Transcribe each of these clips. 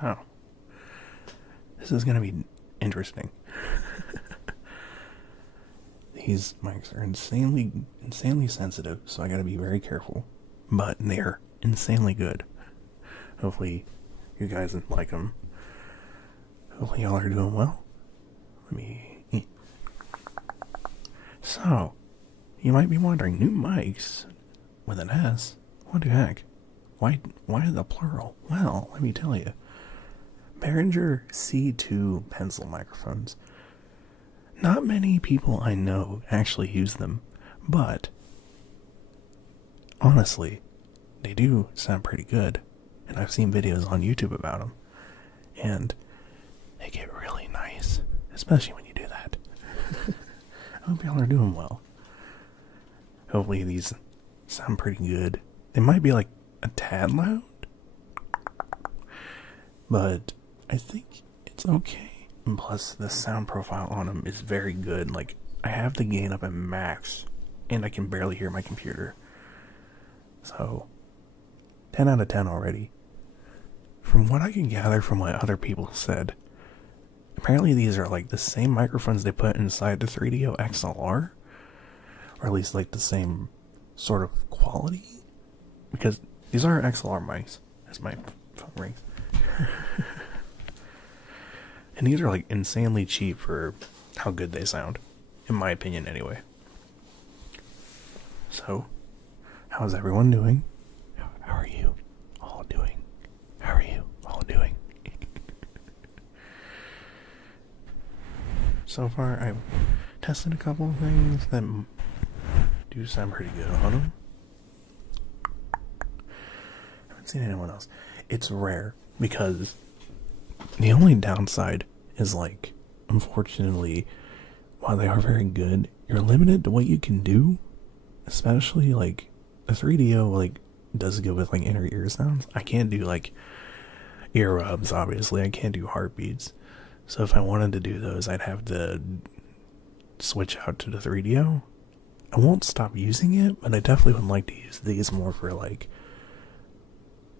So, this is going to be interesting. These mics are insanely sensitive, so I gotta be very careful. But they're insanely good. Hopefully, you guys like them. Hopefully, y'all are doing well. So, you might be wondering, new mics with an S? What the heck? Why the plural? Well, let me tell you. Behringer C2 pencil microphones. Not many people I know actually use them, but honestly, they do sound pretty good, and I've seen videos on YouTube about them, and they get really nice, especially when you do that. I hope y'all are doing well. Hopefully these sound pretty good. They might be like a tad loud, but I think it's okay. And plus, the sound profile on them is very good. Like, I have the gain up at max, and I can barely hear my computer. So, 10 out of 10 already. From what I can gather from what other people said, apparently these are like the same microphones they put inside the 3DO XLR, or at least like the same sort of quality. Because these are XLR mics, as my phone rings. And these are like insanely cheap for how good they sound, in my opinion anyway. So, how's everyone doing? How are you all doing? How are you all doing? So far, I've tested a couple of things that do sound pretty good on them. I haven't seen anyone else. It's rare because the only downside is, like, unfortunately, while they are very good, you're limited to what you can do. Especially, like, the 3DO, like, does good with, like, inner ear sounds. I can't do, like, ear rubs, obviously. I can't do heartbeats. So if I wanted to do those, I'd have to switch out to the 3DO. I won't stop using it, but I definitely would like to use these more for, like,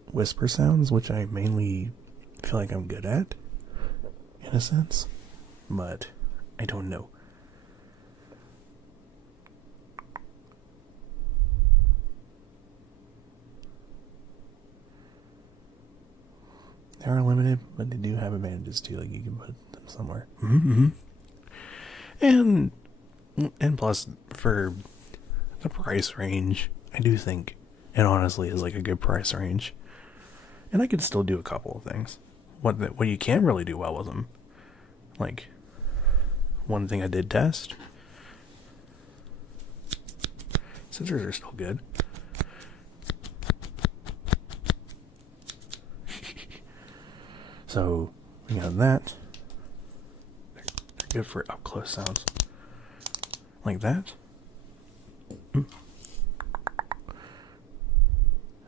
whisper sounds, which I mainly feel like I'm good at, in a sense, but I don't know. They are limited, but they do have advantages too, like you can put them somewhere. Mm-hmm. And plus, for the price range, I do think it honestly is like a good price range. And I could still do a couple of things. What you can really do well with them. Like, one thing I did test. Scissors are still good. So, we got that. They're good for up close sounds. Like that.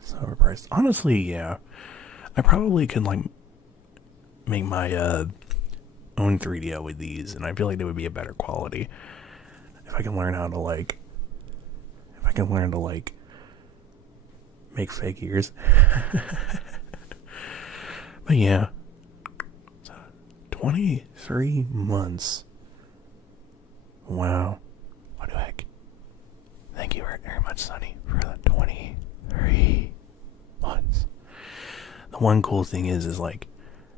It's overpriced. Honestly, yeah. I probably could, like, make my own 3DO with these, and I feel like they would be a better quality if I can learn how to, like, make fake ears. But yeah, so 23 months. Wow. What the heck? Thank you very much, Sonny, for the 23 months. The one cool thing is like,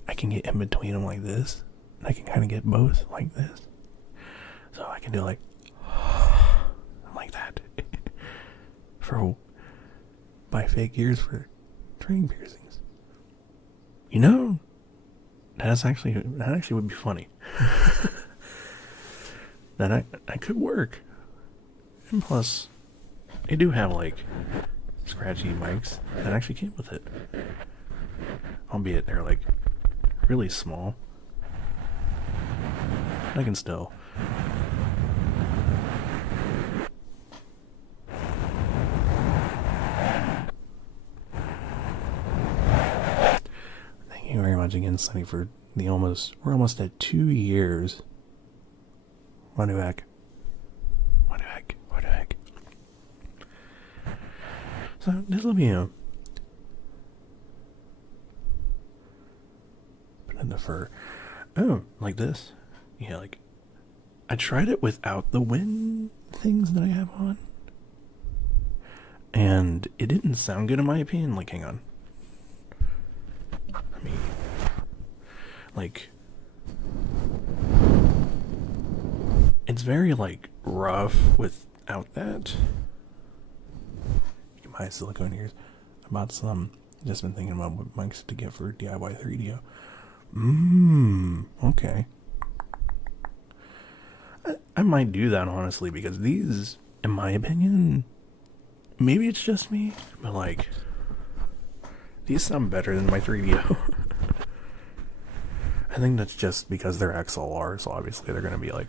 I can get in between them like this, and I can kind of get both like this. So I can do like that. Buy fake ears for string piercings. You know, that actually would be funny. that could work. And plus, they do have like scratchy mics that actually came with it. Albeit they're like really small. I can still. Thank you very much again, Sunny, for we're almost at 2 years. What the heck? So this will be for, oh, like this. Yeah, like, I tried it without the wind things that I have on. And it didn't sound good in my opinion. Like, hang on. I mean, like, it's very, like, rough without that. My silicone ears. I bought some. Just been thinking about what mics to get for DIY 3DO. Okay. I might do that, honestly, because these, in my opinion, maybe it's just me, but, like, these sound better than my 3DO. I think that's just because they're XLR, so obviously they're going to be, like,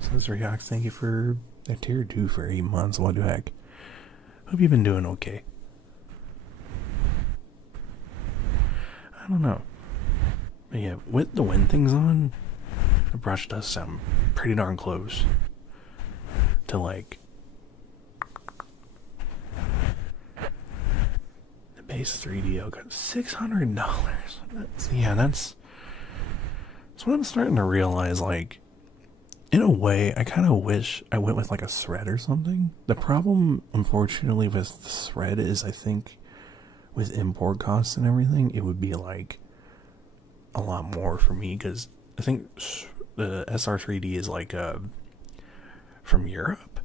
Says React, thank you for a tier 2 for 8 months. What the heck? Hope you've been doing okay. I don't know. But yeah, with the wind things on, the brush does sound pretty darn close to, like, the base 3DO got $600. That's what I'm starting to realize. Like, in a way, I kind of wish I went with, like, a thread or something. The problem, unfortunately, with the thread is, I think, with import costs and everything, it would be, like, a lot more for me, because I think the SR3D is, like, from Europe,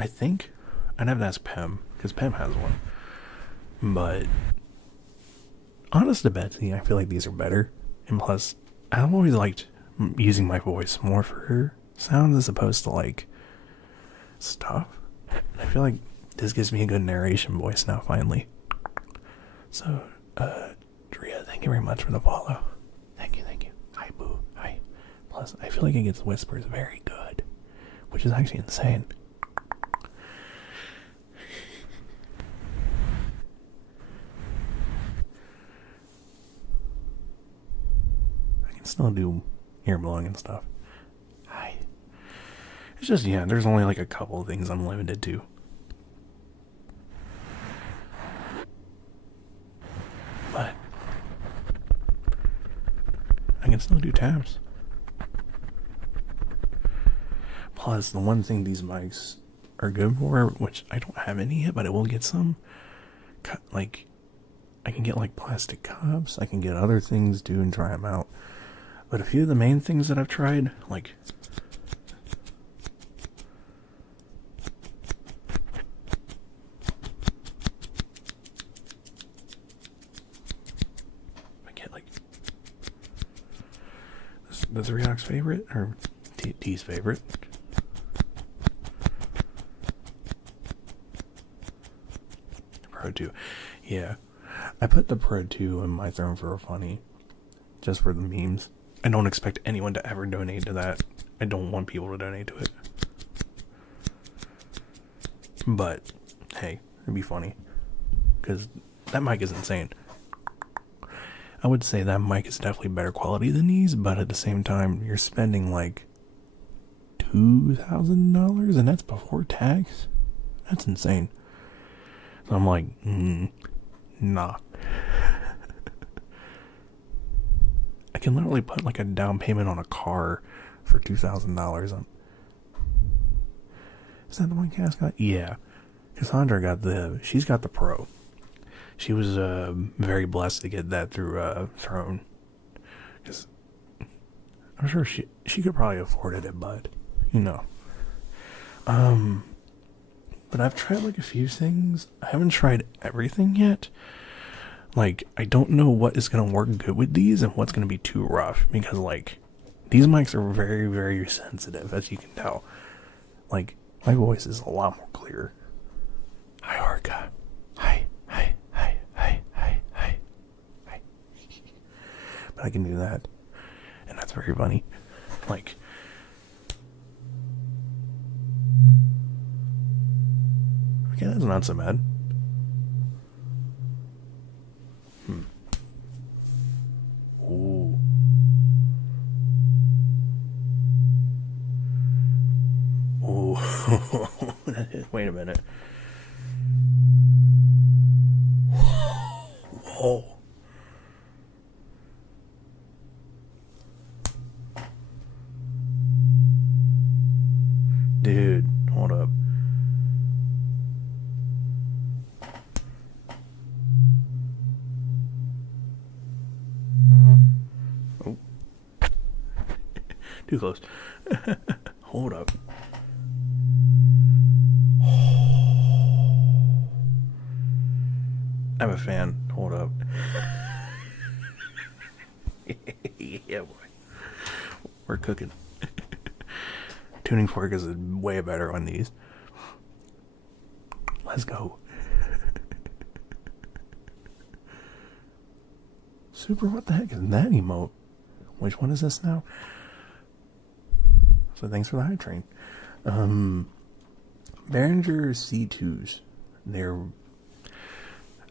I think. I'd have to ask Pem, because Pem has one. But, honest to Betsy, I feel like these are better. And plus, I've always liked using my voice more for sounds as opposed to, like, stuff. I feel like this gives me a good narration voice now, finally. So, Drea, thank you very much for the follow. Thank you. Hi, Boo. Hi. Plus, I feel like it gets whispers very good, which is actually insane. I can still do ear blowing and stuff. Hi. It's just, yeah, there's only like a couple of things I'm limited to. But I can still do taps. Plus, the one thing these mics are good for, which I don't have any yet, but I will get some, like, I can get, like, plastic cups, I can get other things too and try them out. But a few of the main things that I've tried, like, I get, like, the Reox favorite, or T's favorite. Pro 2. Yeah. I put the Pro 2 in my throne for a funny, just for the memes. I don't expect anyone to ever donate to that. I don't want people to donate to it. But, hey, it'd be funny. Because that mic is insane. I would say that mic is definitely better quality than these, but at the same time, you're spending like $2,000, and that's before tax? That's insane. So I'm like, nah. I can literally put like a down payment on a car for $2,000. Is that the one Cass got? Yeah. Cassandra she's got the Pro. She was very blessed to get that through Throne. Because I'm sure she could probably afford it, but, you know. But I've tried like a few things. I haven't tried everything yet. Like, I don't know what is going to work good with these and what's going to be too rough. Because, like, these mics are very, very sensitive, as you can tell. Like, my voice is a lot more clear. Hi, Arca. Hi. But I can do that. And that's very funny. Like, okay, that's not so bad. Ooh. Ooh. Wait a minute. Oh. Dude, hold up. Oh. Too close. Hold up. I'm a fan. Hold up. Yeah, boy. We're cooking. Tuning fork is way better on these. Let's go. Super, what the heck is that emote? Which one is this now? So thanks for the hype train. Behringer C2s. They're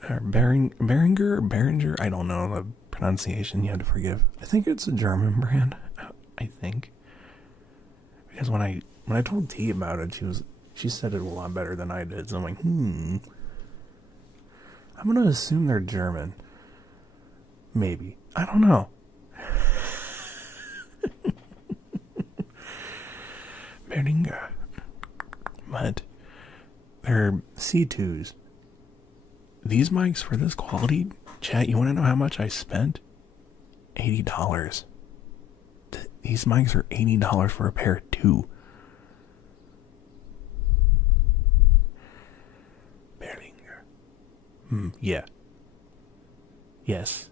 Behringer, I don't know the pronunciation, you have to forgive. I think it's a German brand. I think. Because when I told T about it, she said it a lot better than I did. So I'm like, I'm gonna assume they're German. Maybe. I don't know. Behringer. But they're C2s. These mics for this quality, chat, you want to know how much I spent? $80. These mics are $80 for a pair of two. Behringer. Yeah. Yes.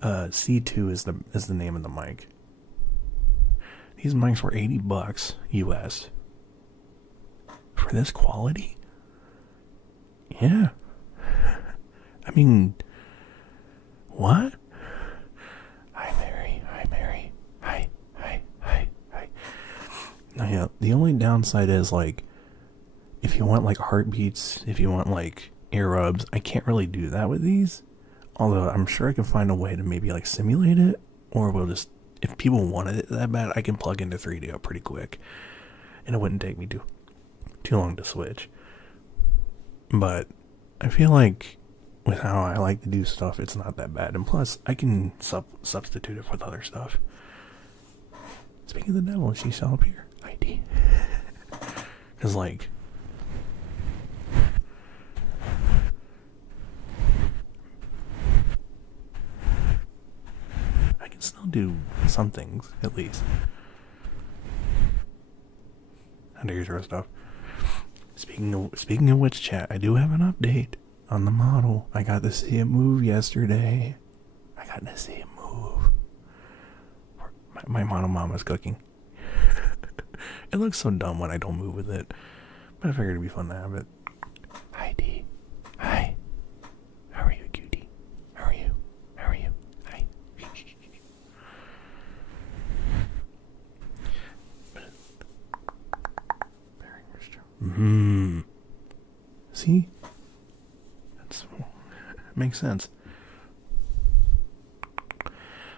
C2 is the name of the mic. These mics were $80 US. For this quality? Yeah. I mean, what? Hi, Mary. Hi, Mary. Hi. Now, yeah, the only downside is, like, if you want, like, heartbeats, if you want, like, ear rubs, I can't really do that with these. Although, I'm sure I can find a way to maybe, like, simulate it. Or we'll just, if people wanted it that bad, I can plug into 3DO pretty quick. And it wouldn't take me too long to switch. But I feel like with how I like to do stuff, it's not that bad. And plus, I can substitute it with other stuff. Speaking of the devil, she shall appear. ID. Because, like, I can still do some things, at least. Under your stuff. Speaking of which, chat, I do have an update on the model. I got to see it move yesterday. My model mama's cooking. It looks so dumb when I don't move with it, but I figured it'd be fun to have it. Hi, D. Hi. How are you, cutie? How are you? Hi. See? Makes sense.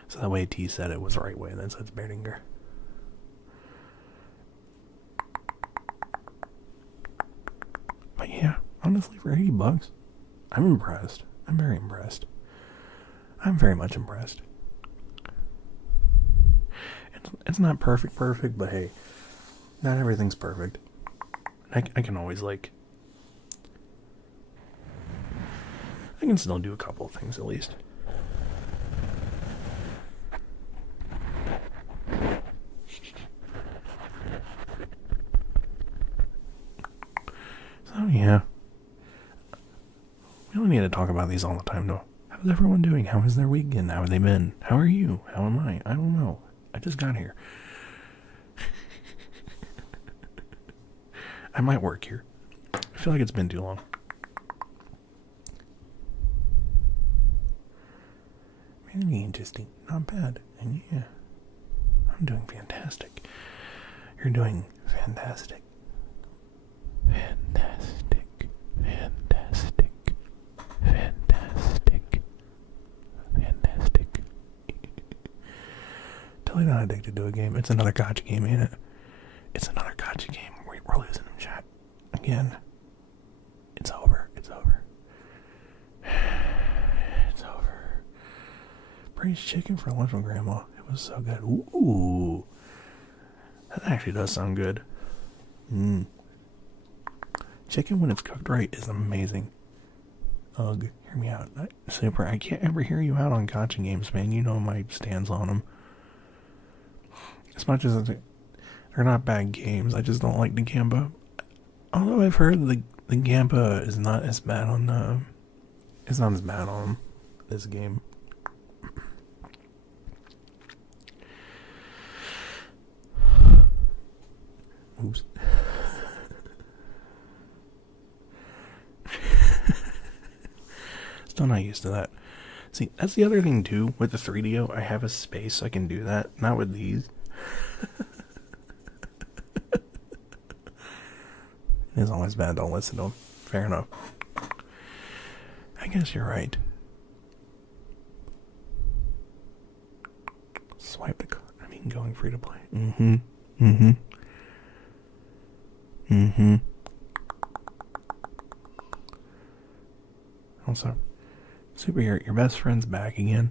So that way T said it was the right way, and then says Behringer. But yeah, honestly, for $80, I'm impressed. I'm very impressed. I'm very much impressed. It's not perfect, but hey, not everything's perfect. I can always, like, I can still do a couple of things at least. So yeah, we don't need to talk about these all the time though. How's everyone doing? How has their weekend? How have they been? How are you? How am I? I don't know. I just got here. I might work here. I feel like it's been too long. Really interesting. Not bad. And yeah, I'm doing fantastic. You're doing fantastic. Totally not addicted to a game. It's another gotcha game, ain't it? It's another gotcha game. We're losing them, chat. Again. It's over. braised chicken for lunch with Grandma. It was so good. Ooh. That actually does sound good. Mmm. Chicken, when it's cooked right, is amazing. Ugh, hear me out. Super, I can't ever hear you out on gotcha games, man. You know my stance on them. As much as they're not bad games, I just don't like the Gamba. Although I've heard the Gamba is not as bad on it's not as bad on this game. Oops. Still not used to that. See, that's the other thing too with the 3DO. I have a space so I can do that. Not with these. It's always bad. Don't listen to them. Fair enough. I guess you're right. Swipe the card. I mean, going free to play. Also, Superhero, your best friend's back again.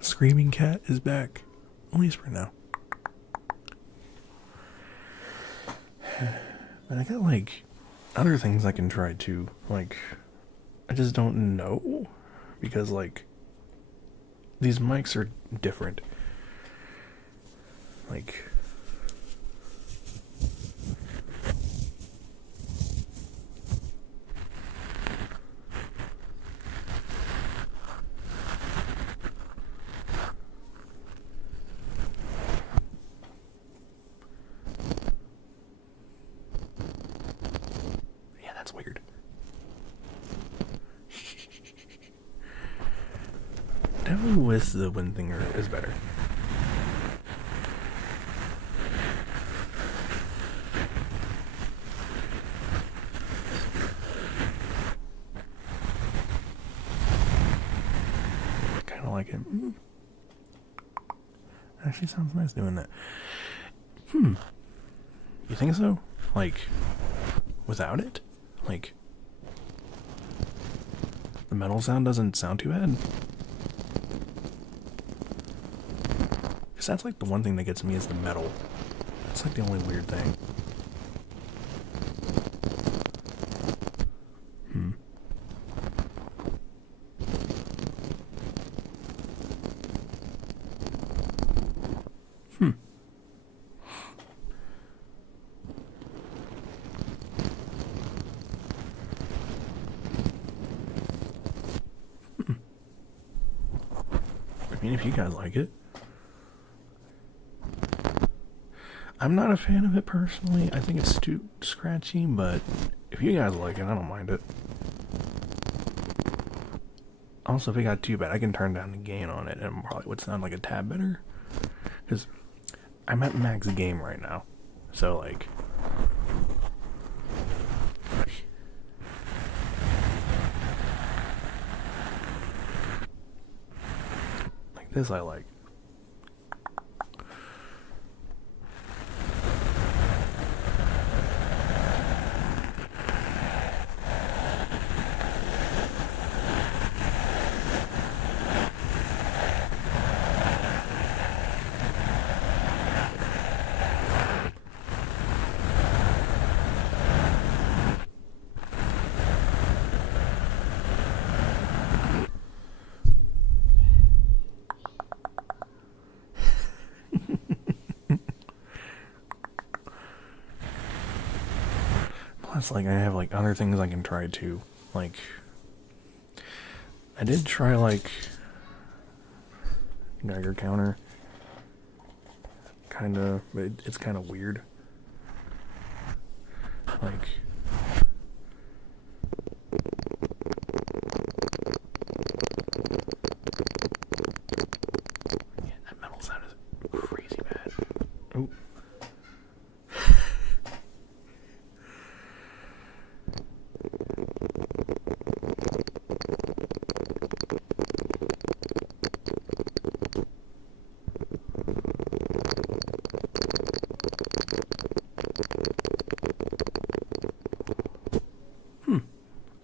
Screaming Cat is back. At least for now. But I got like other things I can try too. Like, I just don't know. Because like these mics are different. Like, yeah, that's weird. Definitely with the wind thing is better. Kind of like it. Actually sounds nice doing that. You think so? Like, without it? Like, the metal sound doesn't sound too bad? Because that's like the one thing that gets me is the metal. That's like the only weird thing. I mean, if you guys like it. I'm not a fan of it personally. I think it's too scratchy, but if you guys like it, I don't mind it. Also, if it got too bad, I can turn down the gain on it and it probably would sound like a tad better. Because I'm at max game right now. So, like this I like. Plus, like, I have like other things I can try too. Like, I did try like Geiger counter, kinda, but it's kind of weird. Like, yeah, that metal sound is crazy bad. Oh.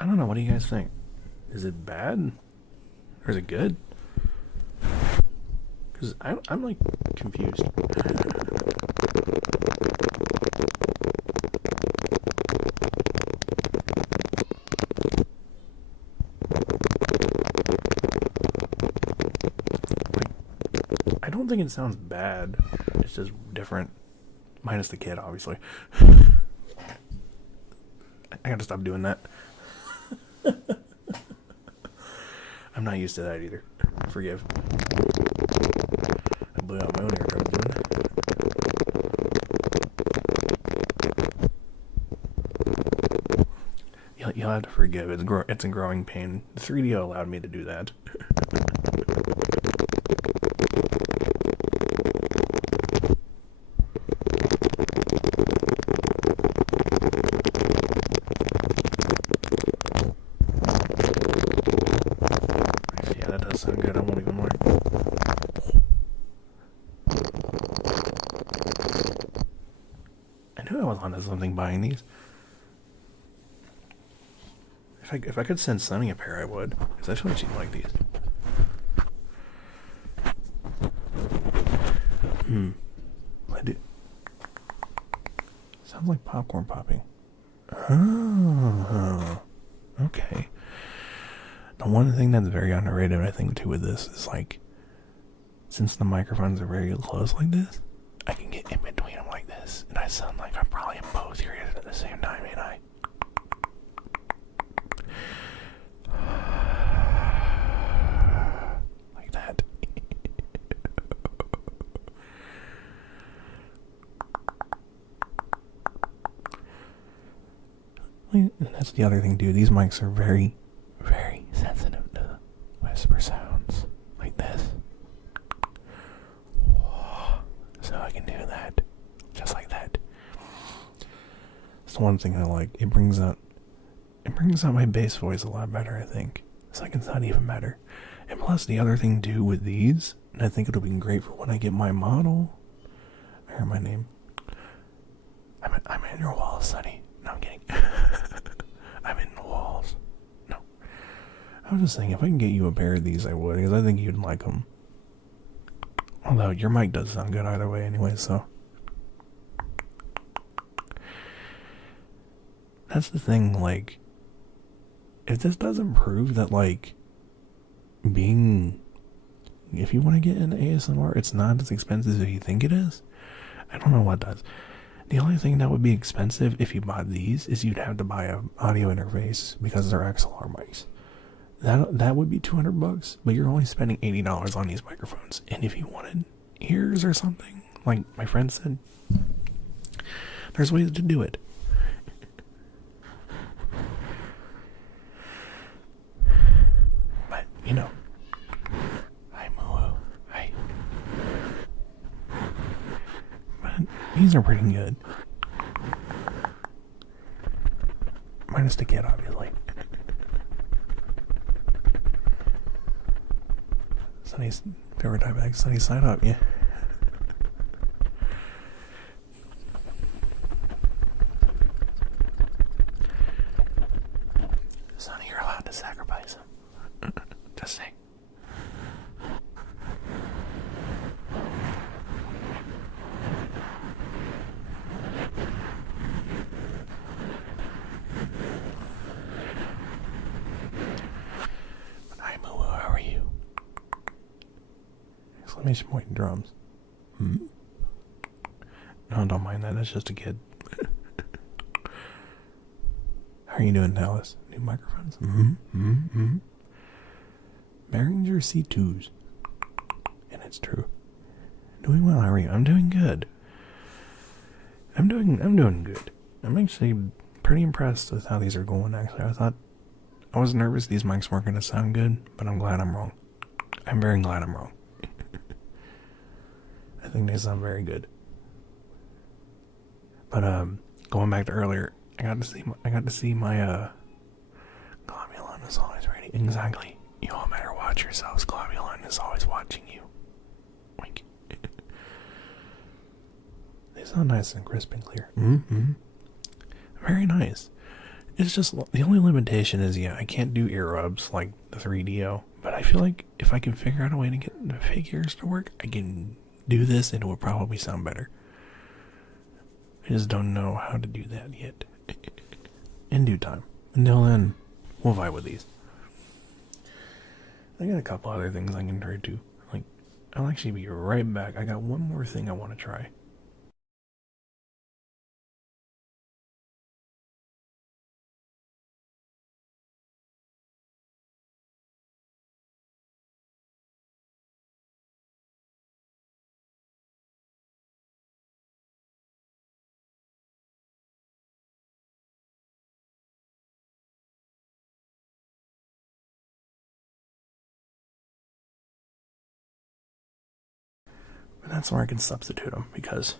I don't know, what do you guys think? Is it bad? Or is it good? Because I'm like confused. I don't think it sounds bad. It's just different. Minus the kid, obviously. I gotta stop doing that. I'm not used to that either. Forgive. I blew out my own eardrum doing that. You'll have to forgive. It's a growing pain. The 3DO allowed me to do that. Yeah, that does sound good. I won't even lie. I knew I was onto something buying these. If I could send Sunny a pair, I would. Because I feel like she'd like these. I do. Sounds like popcorn popping. Oh. Okay. The one thing that's very underrated, I think, too, with this is like, since the microphones are very close like this, I can get in between them like this, and I sound like I'm probably in both ears at the same time, ain't I? Like that. And that's the other thing, dude. These mics are very, very sensitive to whisper sounds like this. So I can do that. Just like that. It's the one thing I like. It brings out my bass voice a lot better, I think. It's like it's not even better. And plus the other thing too with these, and I think it'll be great for when I get my model. I heard my name. I'm in your walls, Sonny. No, I'm kidding. I'm in the walls. No. I was just thinking, if I can get you a pair of these, I would, because I think you'd like them. Although, your mic does sound good either way anyway, so. That's the thing, like, if this doesn't prove that, like, if you want to get into ASMR, it's not as expensive as you think it is, I don't know what does. The only thing that would be expensive if you bought these is you'd have to buy an audio interface because they're XLR mics. That would be $200, but you're only spending $80 on these microphones. And if you wanted ears or something, like my friend said, there's ways to do it. But, you know, hi Moo. Hi. But these are pretty good. Minus the kid, obviously. Sunny's favorite type of Sunny side up, yeah. Sonny, you're allowed to sacrifice him. Just saying. Hi, Moo, how are you? Exclamation point and drums. No, don't mind that. That's just a kid. How are you doing, Dallas? New microphones? Behringer C2s. And it's true. Doing well, how are you? I'm doing good. I'm doing good. I'm actually pretty impressed with how these are going, actually. I was nervous these mics weren't going to sound good, but I'm glad I'm wrong. I'm very glad I'm wrong. I think they sound very good. But going back to earlier, I got to see my Globulon is always ready. Exactly. You all better watch yourselves. Globulon is always watching you. Wink. They sound nice and crisp and clear. Very nice. It's just the only limitation is I can't do ear rubs like the 3DO, but I feel like if I can figure out a way to get the figures to work, I can do this and it will probably sound better. I just don't know how to do that yet. In due time. Until then, we'll vibe with these. I got a couple other things I can try too. Like, I'll actually be right back. I got one more thing I want to try. But that's where I can substitute them because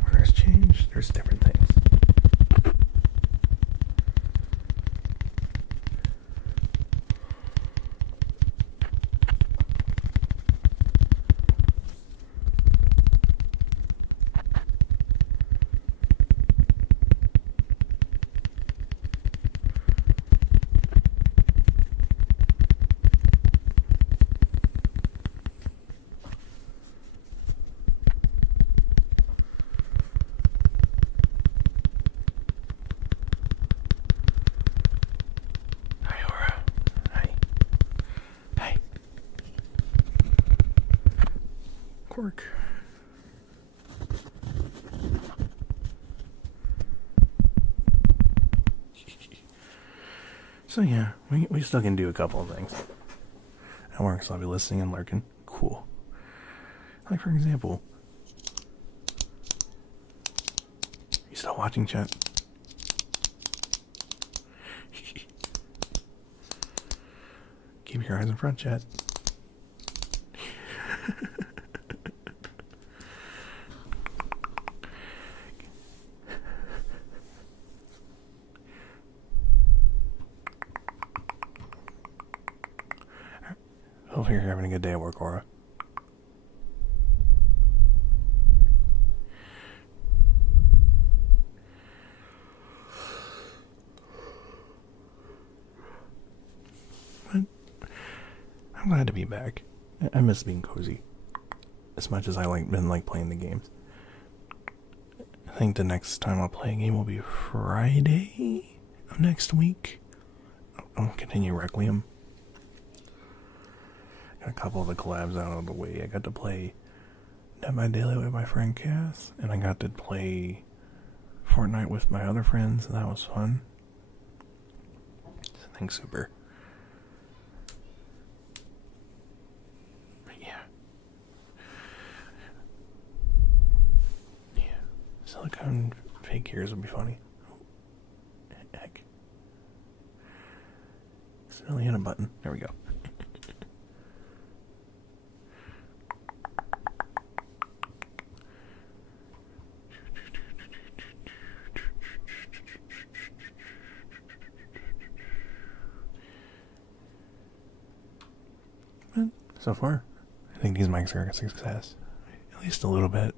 where there's change, there's different things. Cork. So yeah, we still can do a couple of things. At work, so I'll be listening and lurking. Cool. Like for example, you still watching, chat? Keep your eyes in front, chat. Hope you're having a good day at work, Aura. But I'm glad to be back. I miss being cozy. As much as I been playing the games. I think the next time I'll play a game will be Friday of next week. I'll continue Requiem. Got a couple of the collabs out of the way. I got to play Dead by Daylight with my friend Cass, and I got to play Fortnite with my other friends, and that was fun. Thanks, super. But yeah. Yeah. Silicone figures would be funny. Oh, heck. Accidentally hit a button. There we go. So far, I think these mics are a success. At least a little bit.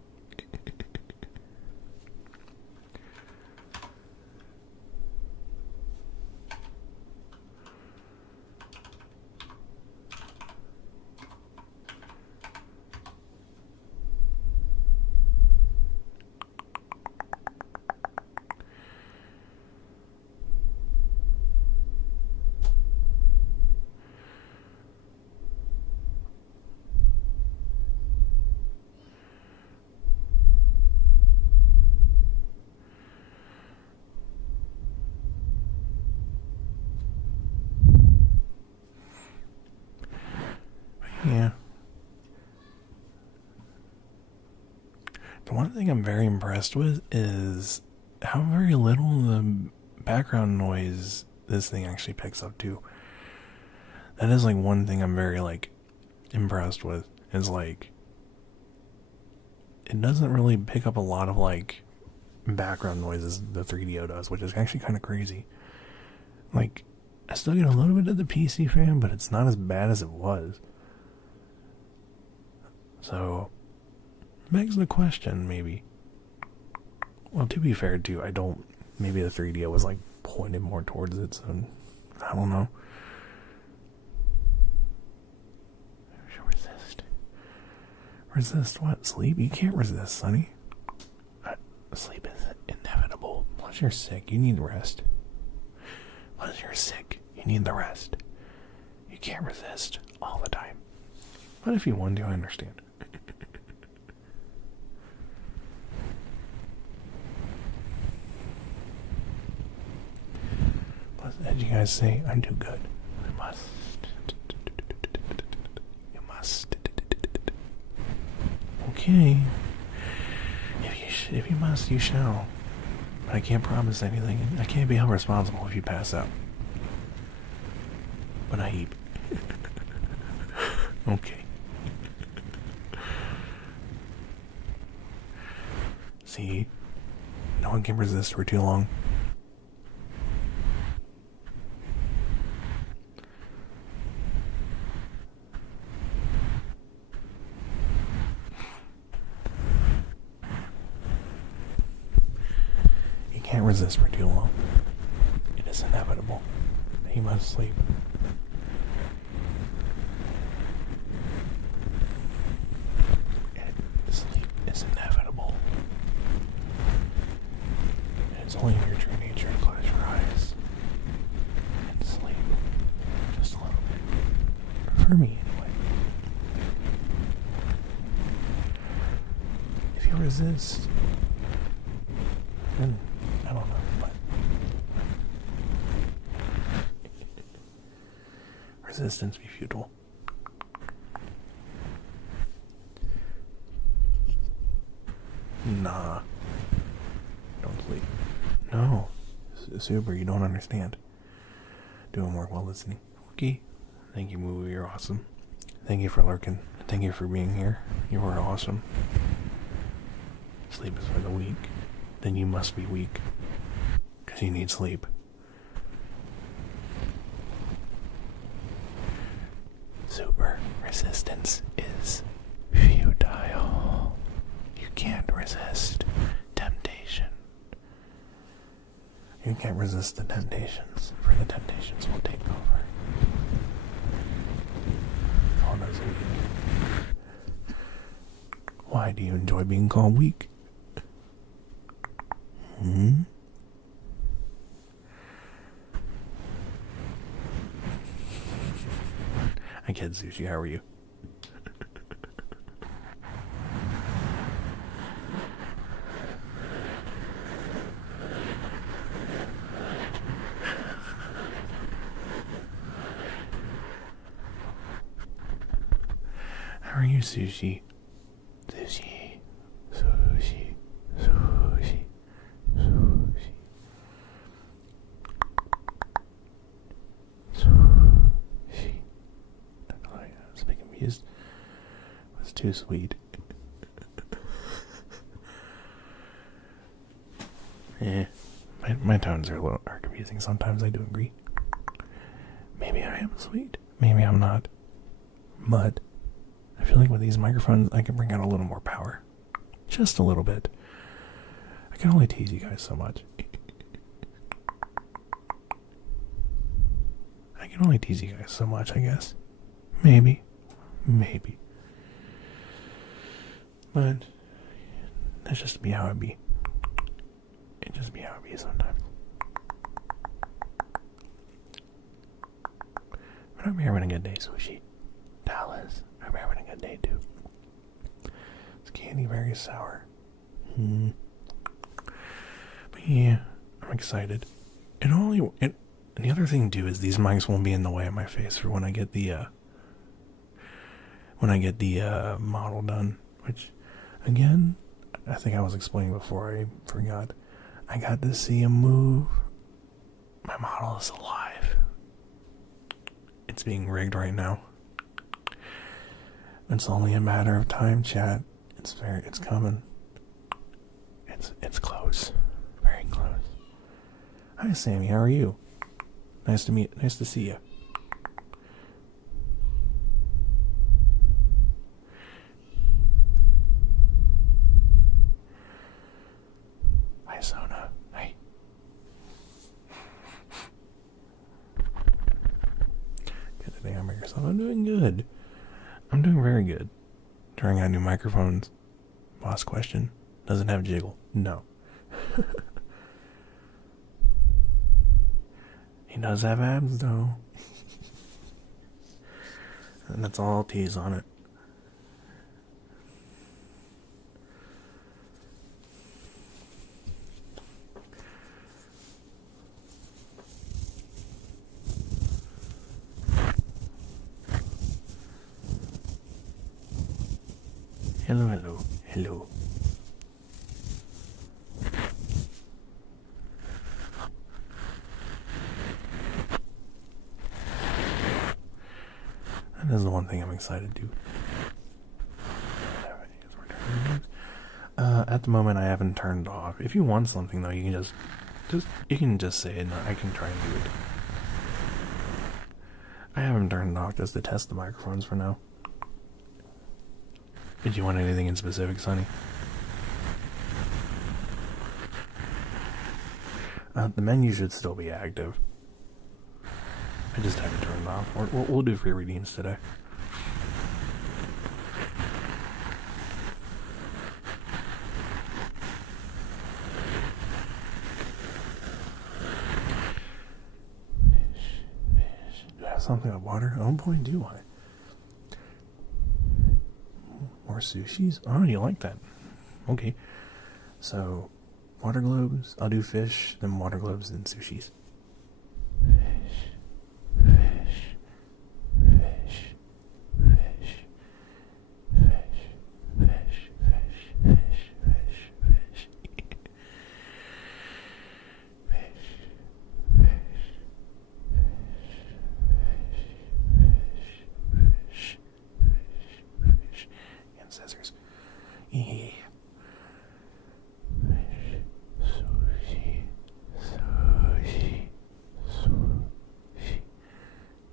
Yeah. The one thing I'm very impressed with is how very little the background noise this thing actually picks up too. That is one thing I'm very impressed with. Is it doesn't really pick up a lot of background noises the 3DO does, which is actually kind of crazy. I still get a little bit of the PC fan, but it's not as bad as it was. So, begs the question, maybe. Well, to be fair, too, I don't. Maybe the 3DO was like pointed more towards it, so I don't know. Resist. Resist what? Sleep? You can't resist, Sonny. Sleep is inevitable. Plus, you're sick. You need rest. Plus, you're sick. You need the rest. You can't resist all the time. But if you want to, I understand. Plus, as you guys say, I'm too good. I must. You must. Okay. If you must, you shall. But I can't promise anything. I can't be held responsible if you pass out. But I eat. Okay. See? No one can resist for too long. You can't resist for too long. It is inevitable. You must sleep. Sleep is inevitable. It's only in your true nature to close your eyes and sleep just a little bit. For me, anyway. If you resist, then I don't know, but resistance be futile. Nah. Don't sleep. No. Super, you don't understand. Doing work while listening. Okay. Thank you, movie. You're awesome. Thank you for lurking. Thank you for being here. You are awesome. Sleep is for the weak. Then you must be weak. Because you need sleep. Super. Resistance is futile. You can't resist temptation. You can't resist the temptations, for the temptations will take over. Oh, that's weak. Why do you enjoy being called weak? I kid, Sushi, how are you? How are you, Sushi? Sushi. Sushi. Sushi. Sushi. Sushi. I was being confused. It was too sweet. Yeah. My tones are confusing. Sometimes I do agree. Maybe I am sweet. Maybe I'm not. But I feel like with these microphones, I can bring out a little more power. Just a little bit. I can only tease you guys so much. I can only tease you guys so much, I guess. Maybe. Maybe. But that's just be how it be. It just be how it be sometimes. But I'm having a good day, Sushi. Dallas, I'm having a good day too. It's candy very sour. But yeah, I'm excited. And the other thing too is these mics won't be in the way of my face for when I get the model done. Which, again, I think I was explaining before I forgot. I got to see him move. My model is alive. It's being rigged right now. It's only a matter of time, chat. It's coming. It's close. Very close. Hi, Sammy. How are you? Nice to see you. I'm doing good. I'm doing very good. Trying out new microphones. Boss question. Doesn't have jiggle. No. He does have abs though. And that's all I'll tease on it. Hello, hello, hello. That is the one thing I'm excited to. At the moment, I haven't turned off. If you want something though, you can just say it, and I can try and do it. I haven't turned it off just to test the microphones for now. Did you want anything in specific, Sonny? The menu should still be active. I just haven't turned it off. We'll do free redeems today. Do I have something with water? Oh boy, do I. More sushis? Oh, you like that? Okay. So, water globes. I'll do fish, then water globes, then sushis. Scissors. Yeah. Sushi. Sushi. Sushi.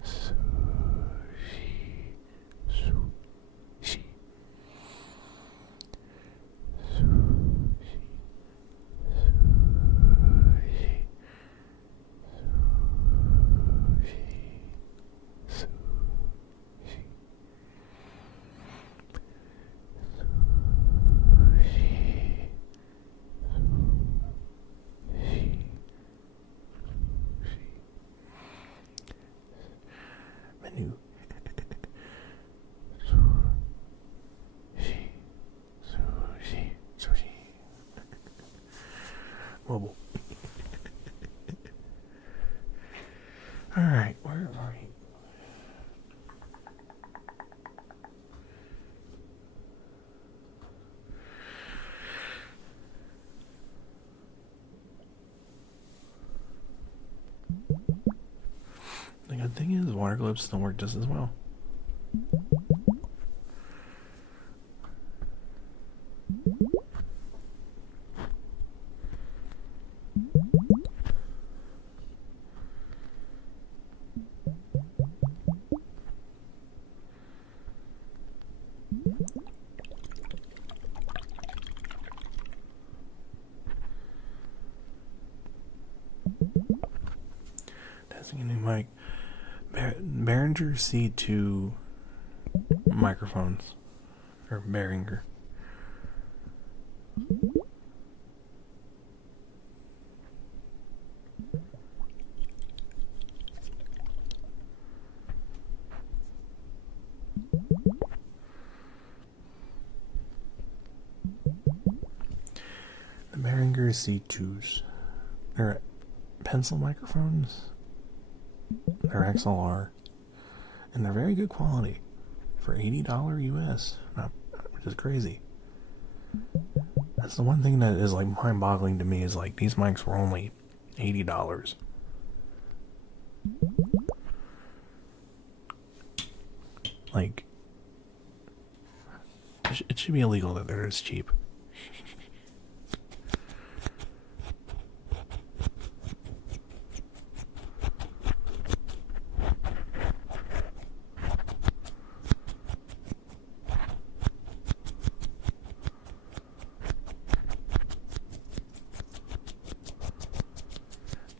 Sushi. Sushi. Menu. Sushi. Mobile. Alright, where are you? The good thing is water globes still work just as well. Testing a new mic. Behringer C2 microphones. Or Behringer. The Behringer C2s. They're pencil microphones. They're XLR. And they're very good quality. For $80 US. Which is crazy. That's the one thing that is like mind-boggling to me is like these mics were only $80. Like, it should be illegal that they're this cheap.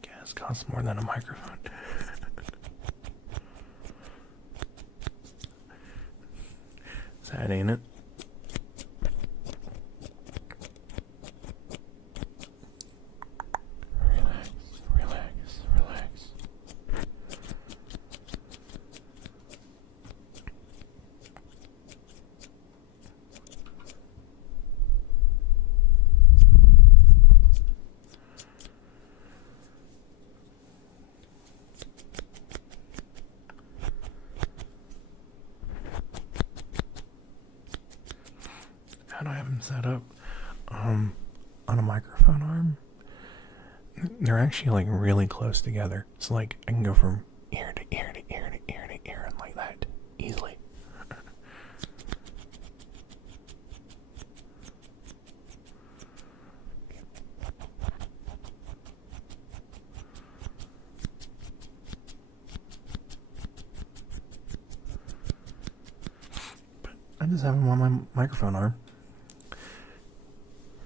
Gas costs more than a microphone. Sad, ain't it? Relax, relax, relax. How do I have them set up? On a microphone arm, they're actually like really close together. So like I can go from ear to ear to ear to ear to ear and like that easily. But I just have them on my microphone arm.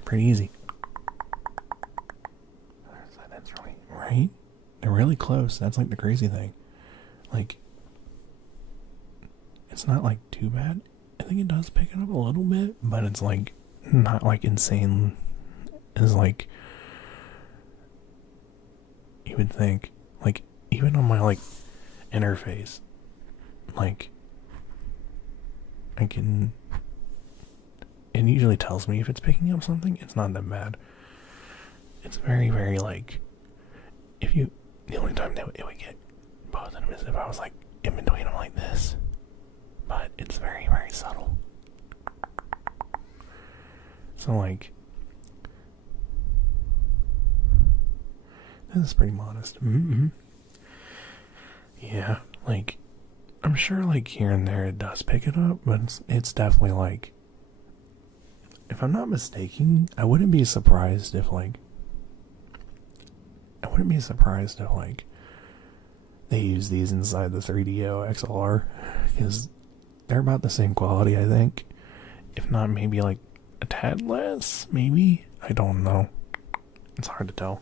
Pretty easy. That's really right. They're really close. That's like the crazy thing. Like, it's not like too bad. I think it does pick it up a little bit, but it's like not like insane as like you would think. Like even on my like interface, like I can. It usually tells me if it's picking up something. It's not that bad. It's very, very like, if you, the only time that it would get both of them is if I was like in between them like this. But it's very, very subtle. So like, this is pretty modest. Yeah, like, I'm sure like here and there it does pick it up, but it's definitely like, if I'm not mistaken, I wouldn't be surprised if like they use these inside the 3DO XLR, because they're about the same quality, I think. If not, maybe like a tad less, maybe? I don't know. It's hard to tell.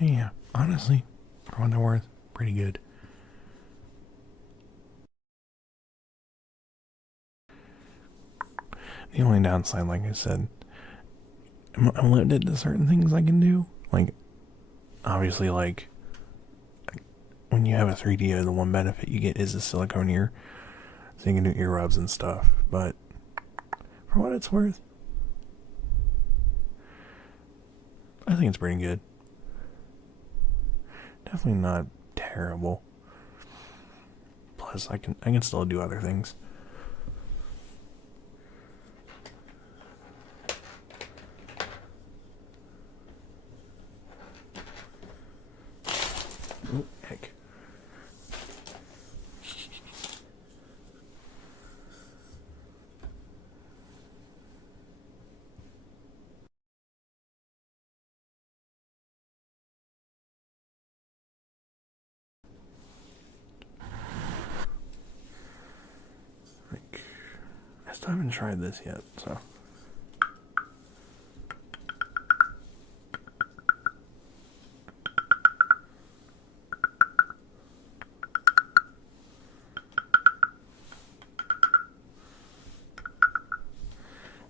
Yeah, honestly, for what they're worth, pretty good. The only downside, like I said, I'm limited to certain things I can do. Like, obviously, like, when you have a 3DO, the one benefit you get is a silicone ear, so you can do ear rubs and stuff. But for what it's worth, I think it's pretty good. Definitely not terrible. Plus, I can still do other things. Oh, heck. Like, I still haven't tried this yet, so.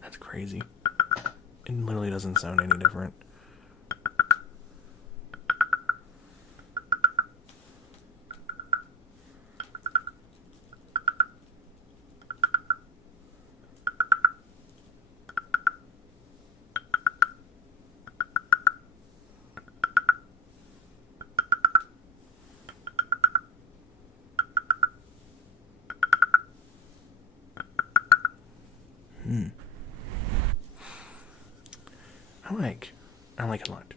That's crazy. It literally doesn't sound any different. can lie to.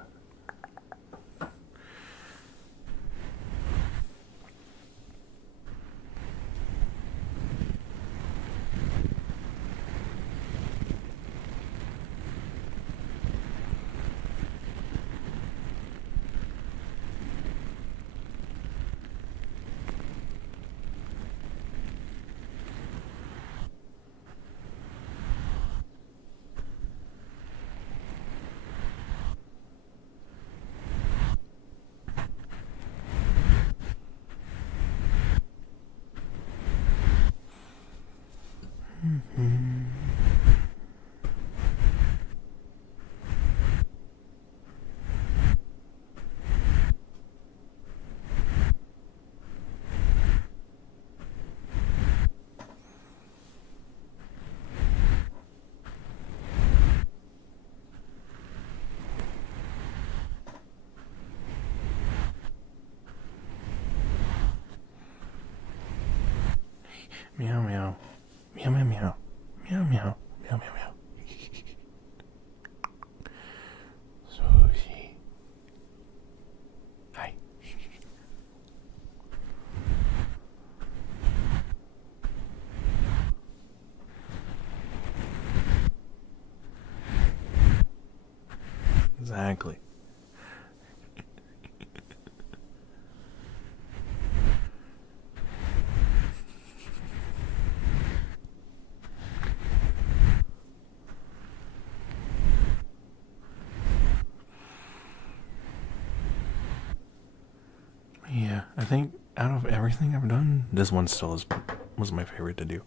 Meow meow. Meow meow meow. Meow meow. Meow meow meow. Sushi. Hi. Exactly. Yeah, I think out of everything I've done, this one still was my favorite to do.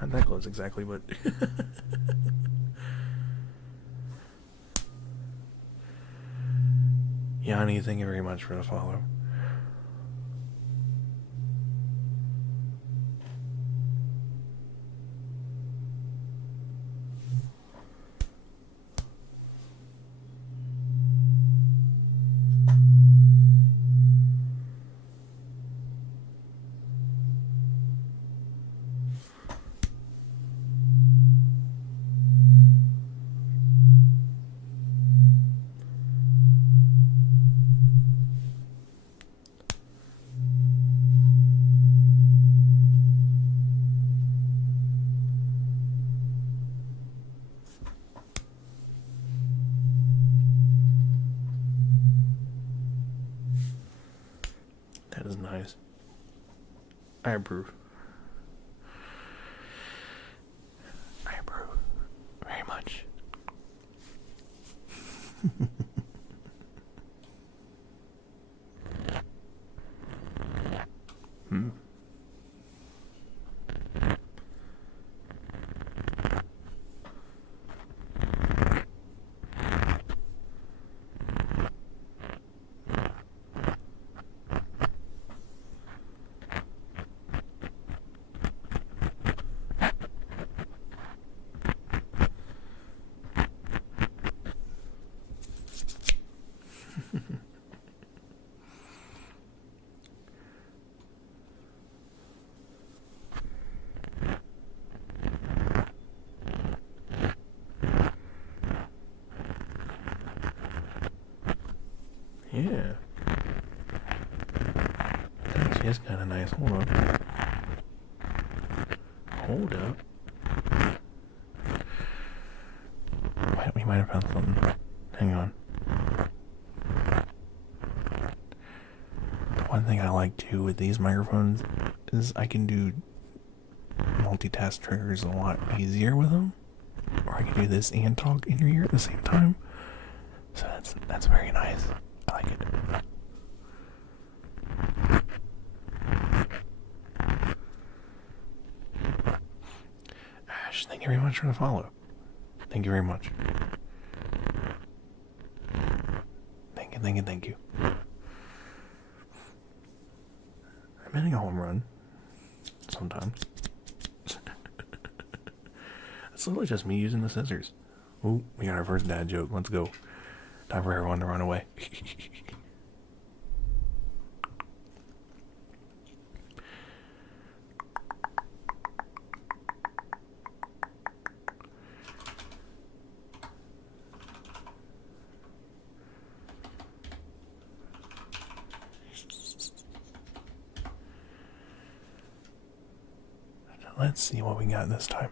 Not that close exactly, but Yanni, thank you very much for the follow. That is nice. I approve. I approve very much. Hmm. Yeah. Actually, it's kind of nice. Hold on. Hold up. We might have found something. Hang on. The one thing I like too with these microphones is I can do multitask triggers a lot easier with them. Or I can do this and talk in your ear at the same time. So that's very nice. I like it. Ash, thank you very much for the follow. Thank you very much. Thank you. I'm hitting a home run. Sometimes. It's literally just me using the scissors. Ooh, we got our first dad joke. Let's go. Time for everyone to run away. Let's see what we got this time.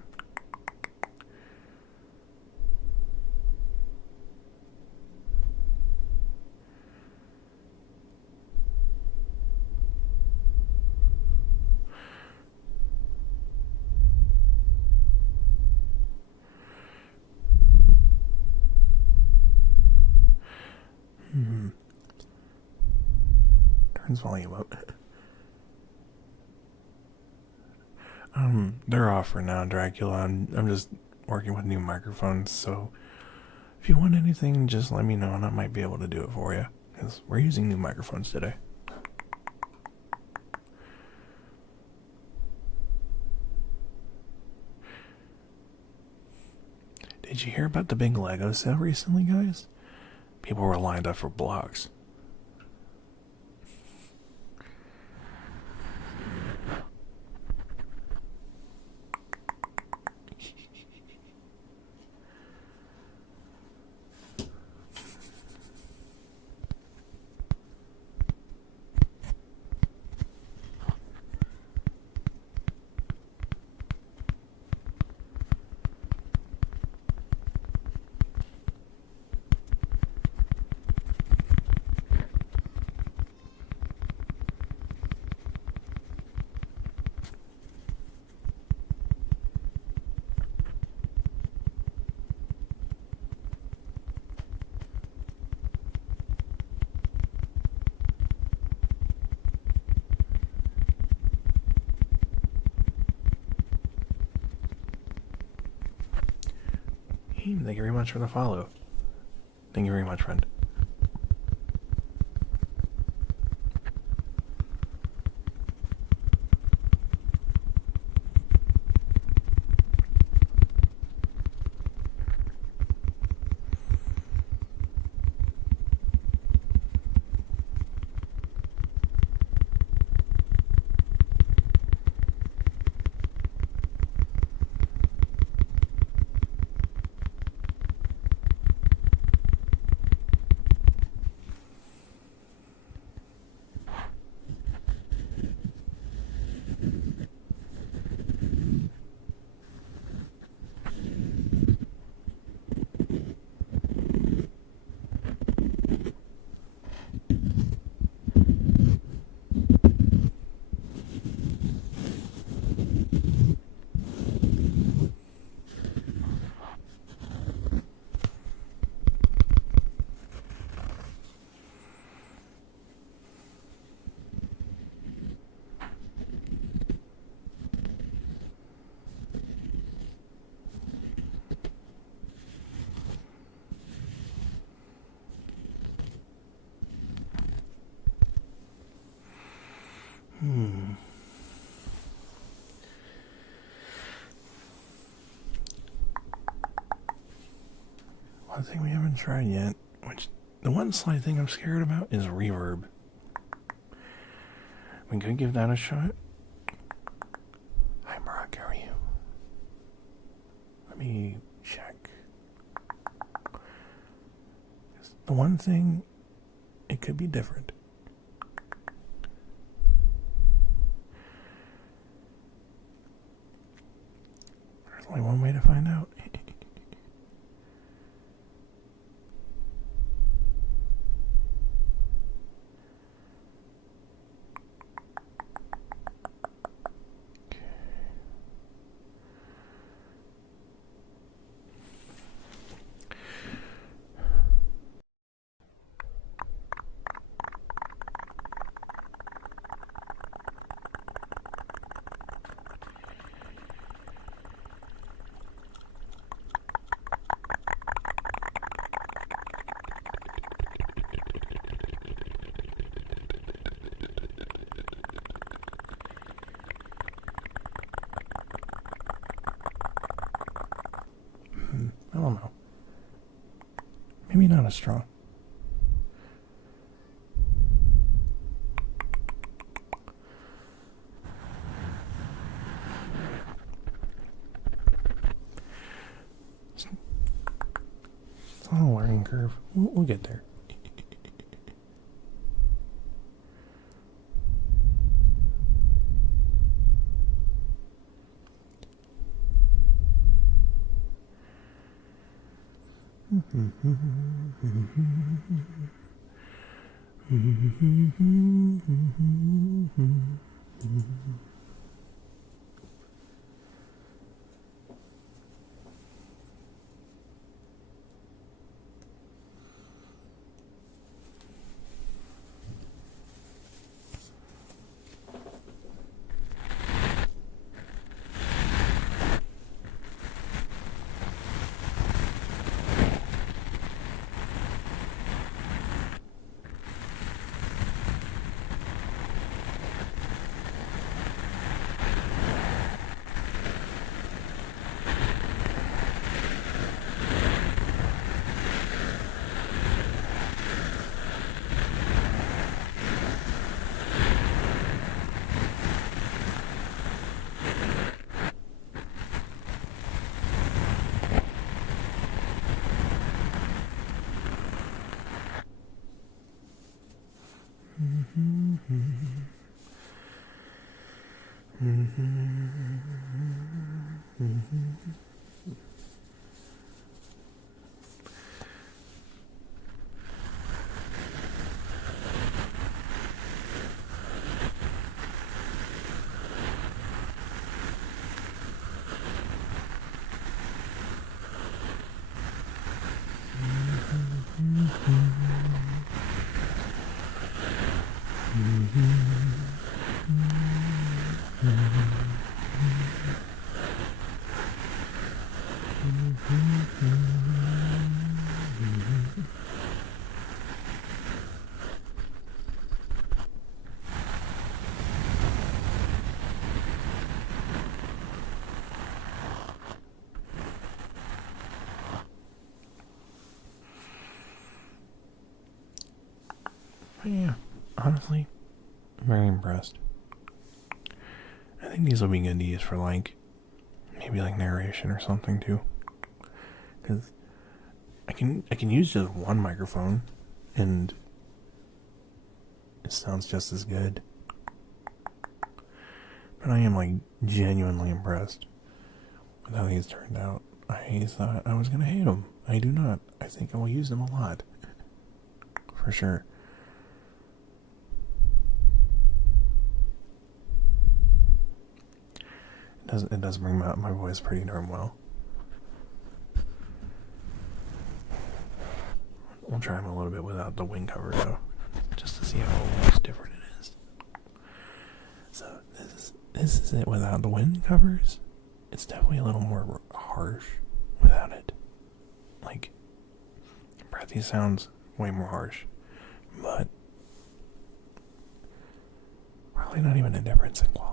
Turns volume up. They're off for now, Dracula. I'm just working with new microphones, so if you want anything, just let me know and I might be able to do it for you. Because we're using new microphones today. Did you hear about the big Lego sale recently, guys? People were lined up for blocks. Thank you very much for the follow. Thank you very much, friend. One thing we haven't tried yet, which the one slight thing I'm scared about is reverb. We could give that a shot. Hi, Barack, how are you? Let me check. The one thing, it could be different. There's only one way to find out. Maybe not as strong. It's all a learning curve. We'll get there. But yeah, honestly, I'm very impressed. I think these will be good to use for like, maybe like narration or something too. Because I can use just one microphone and it sounds just as good. But I am like genuinely impressed with how these turned out. I thought I was gonna hate them. I do not. I think I will use them a lot. For sure. It does bring out my voice pretty darn well. We'll try them a little bit without the wind cover though, just to see how much different it is. So this is it without the wind covers. It's definitely a little more harsh without it. Like, breathy sounds way more harsh, but probably not even a difference in quality.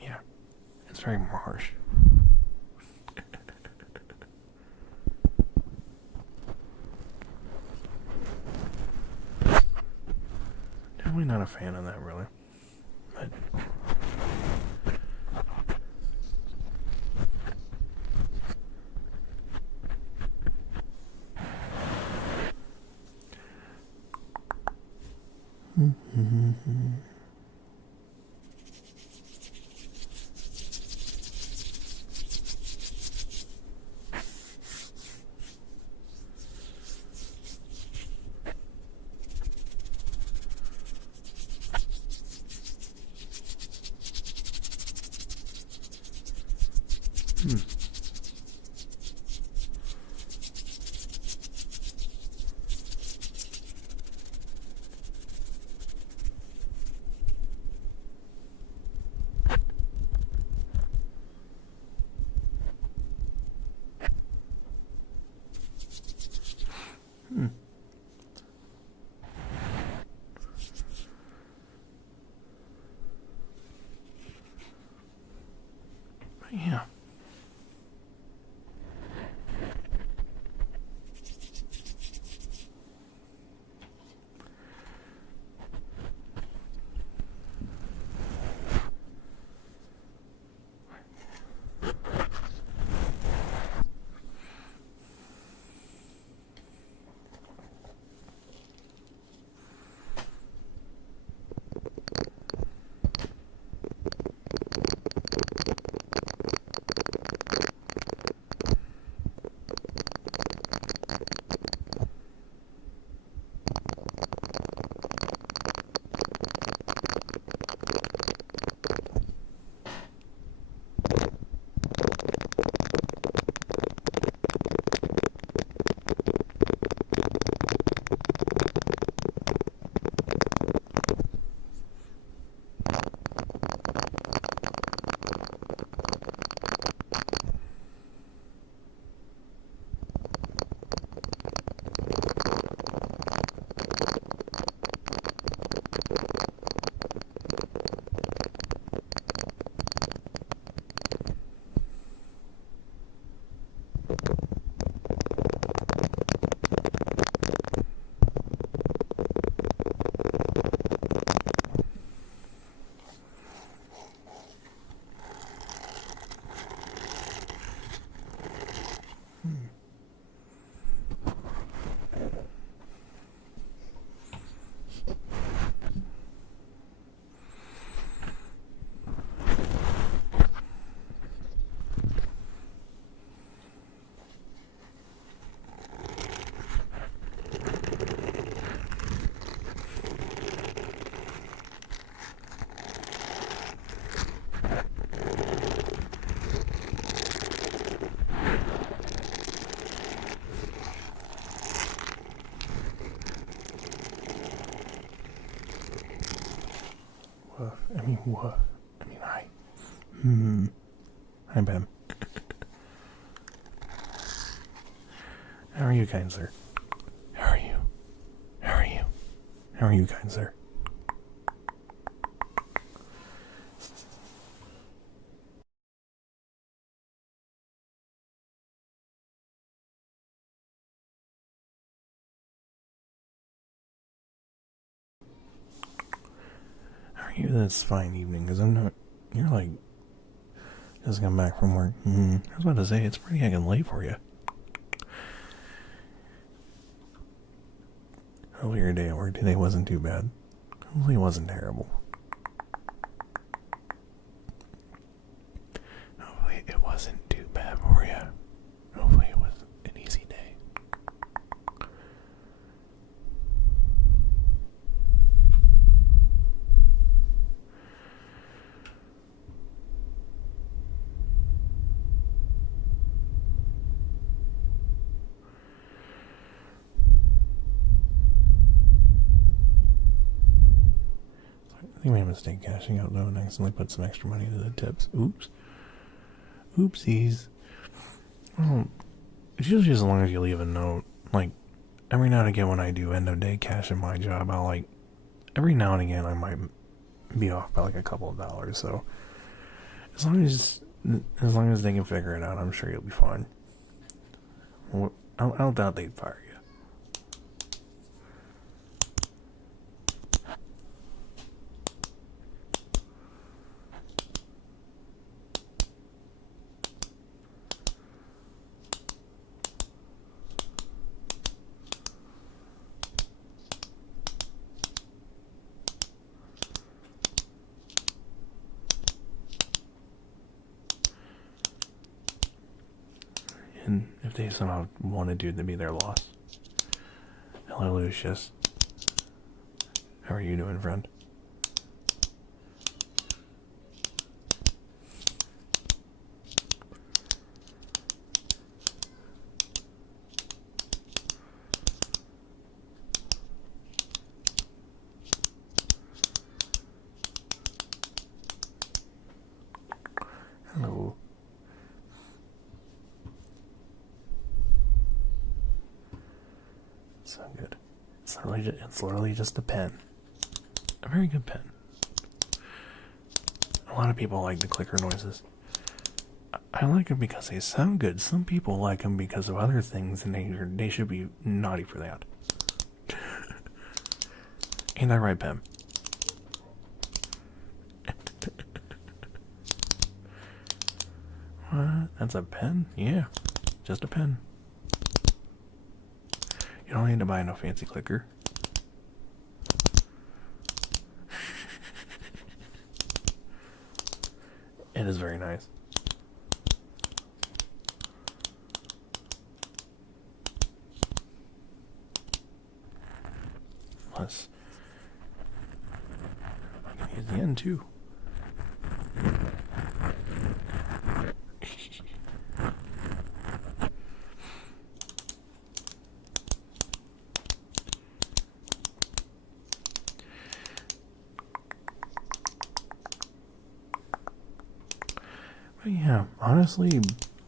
Yeah, it's very more harsh. Definitely not a fan of that, really. But What? I mean, hi. Hi, Ben. How are you, kind sir? How are you? How are you? How are you, kind sir? How are you this fine evening? Because I'm not. You're like. Just got back from work. I was about to say, it's pretty heckin' late for you. Hopefully your day at work today wasn't too bad. Hopefully it wasn't terrible. Hopefully it wasn't too bad for you. Hopefully it was an easy day. I think I made a mistake cashing out though and accidentally put some extra money into the tips. Oops. Oopsies. Well, it's usually as long as you leave a note. Like, every now and again when I do end of day cash in my job, I'll like, every now and again I might be off by like a couple of dollars. So, as long as they can figure it out, I'm sure you'll be fine. I don't doubt they'd fire you. And if they somehow wanted you to be their loss. Hello, Lucius. How are you doing, friend? Hello. So good. It's literally just a pen. A very good pen. A lot of people like the clicker noises. I like them because they sound good. Some people like them because of other things, and they should be naughty for that. Ain't that right, Pam? What? That's a pen? Yeah, just a pen. You don't need to buy no fancy clicker. It is very nice. Plus, I can use the end too. But yeah, honestly,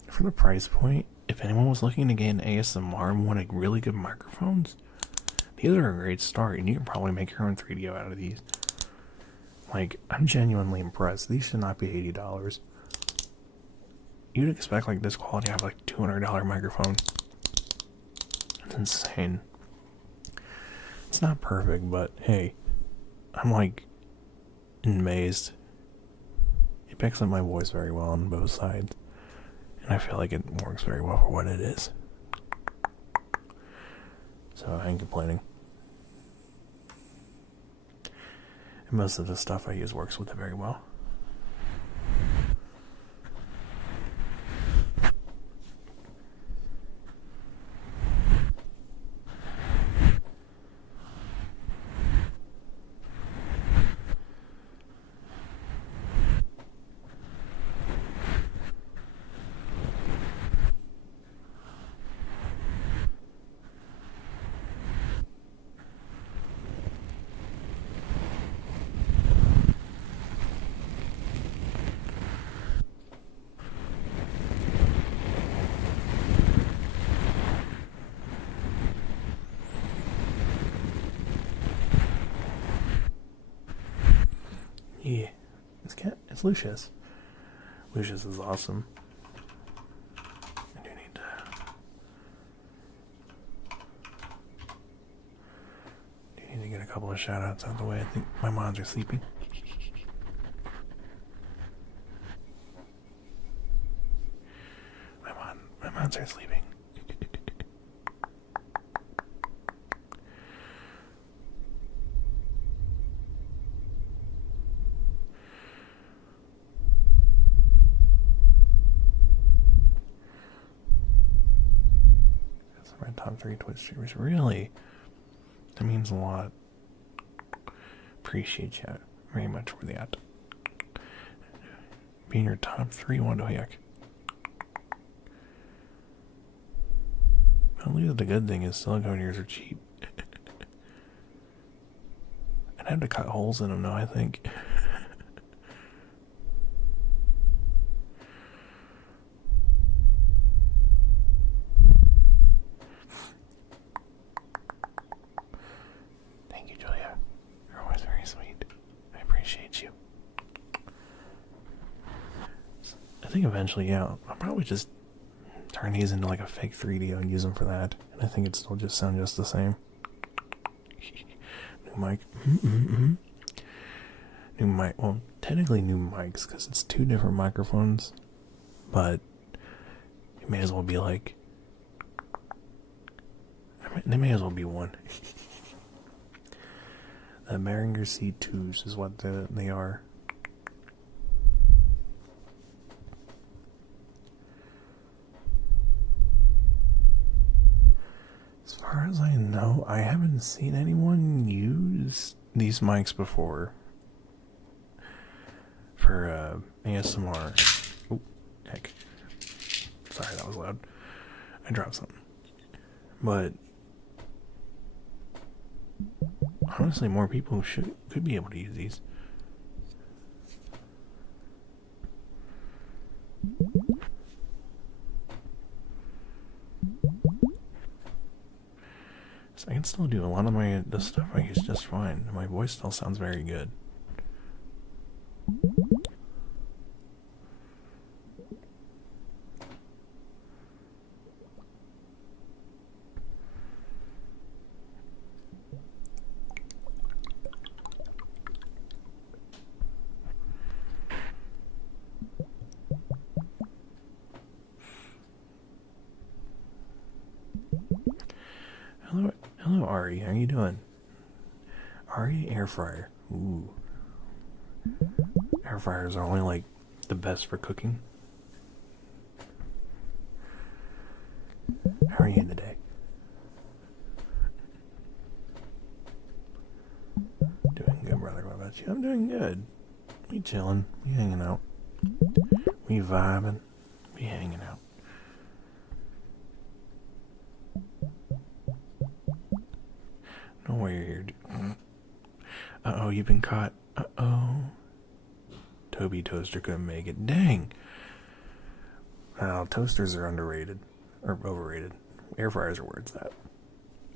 for the price point, if anyone was looking to get an ASMR and wanted really good microphones, these are a great start, and you can probably make your own 3DO out of these. Like, I'm genuinely impressed. These should not be $80. you'd expect like this quality to have like $200 microphone. That's insane. It's not perfect, but hey, I'm like amazed. It picks up my voice very well on both sides, and I feel like it works very well for what it is. So I ain't complaining. And most of the stuff I use works with it very well. Yeah, it's Lucius. Lucius is awesome. I do need to get a couple of shout outs out of the way. I think my moms are sleeping. My moms are sleeping. My top 3 Twitch streamers. Really? That means a lot. Appreciate you very much for that. Being your top 3, what the heck? At least the good thing is silicone ears are cheap. I'd have to cut holes in them though, I think. Thank you, Julia. You're always very sweet. I appreciate you. I think eventually, yeah, I'll probably just turn these into like a fake 3D and use them for that. And I think it'd still just sound just the same. New mic. New mic. Well, technically new mics because it's 2 different microphones. But it may as well be like... they may as well be one. The Behringer C2s is what they are. As far as I know, I haven't seen anyone use these mics before for ASMR. Oh, heck. Sorry, that was loud. I dropped something. But honestly, more people could be able to use these. So I can still do a lot of the stuff I use just fine. My voice still sounds very good. Hello, Ari. How you doing? Ari, air fryer. Ooh. Air fryers are only like the best for cooking. How are you today? Doing good, brother. What about you? I'm doing good. We chilling. We hanging out. We vibing. We hanging out. No way you're here. Uh-oh, you've been caught. Uh-oh. Toby Toaster couldn't make it. Dang. Toasters are underrated. Or overrated. Air fryers are where it's at.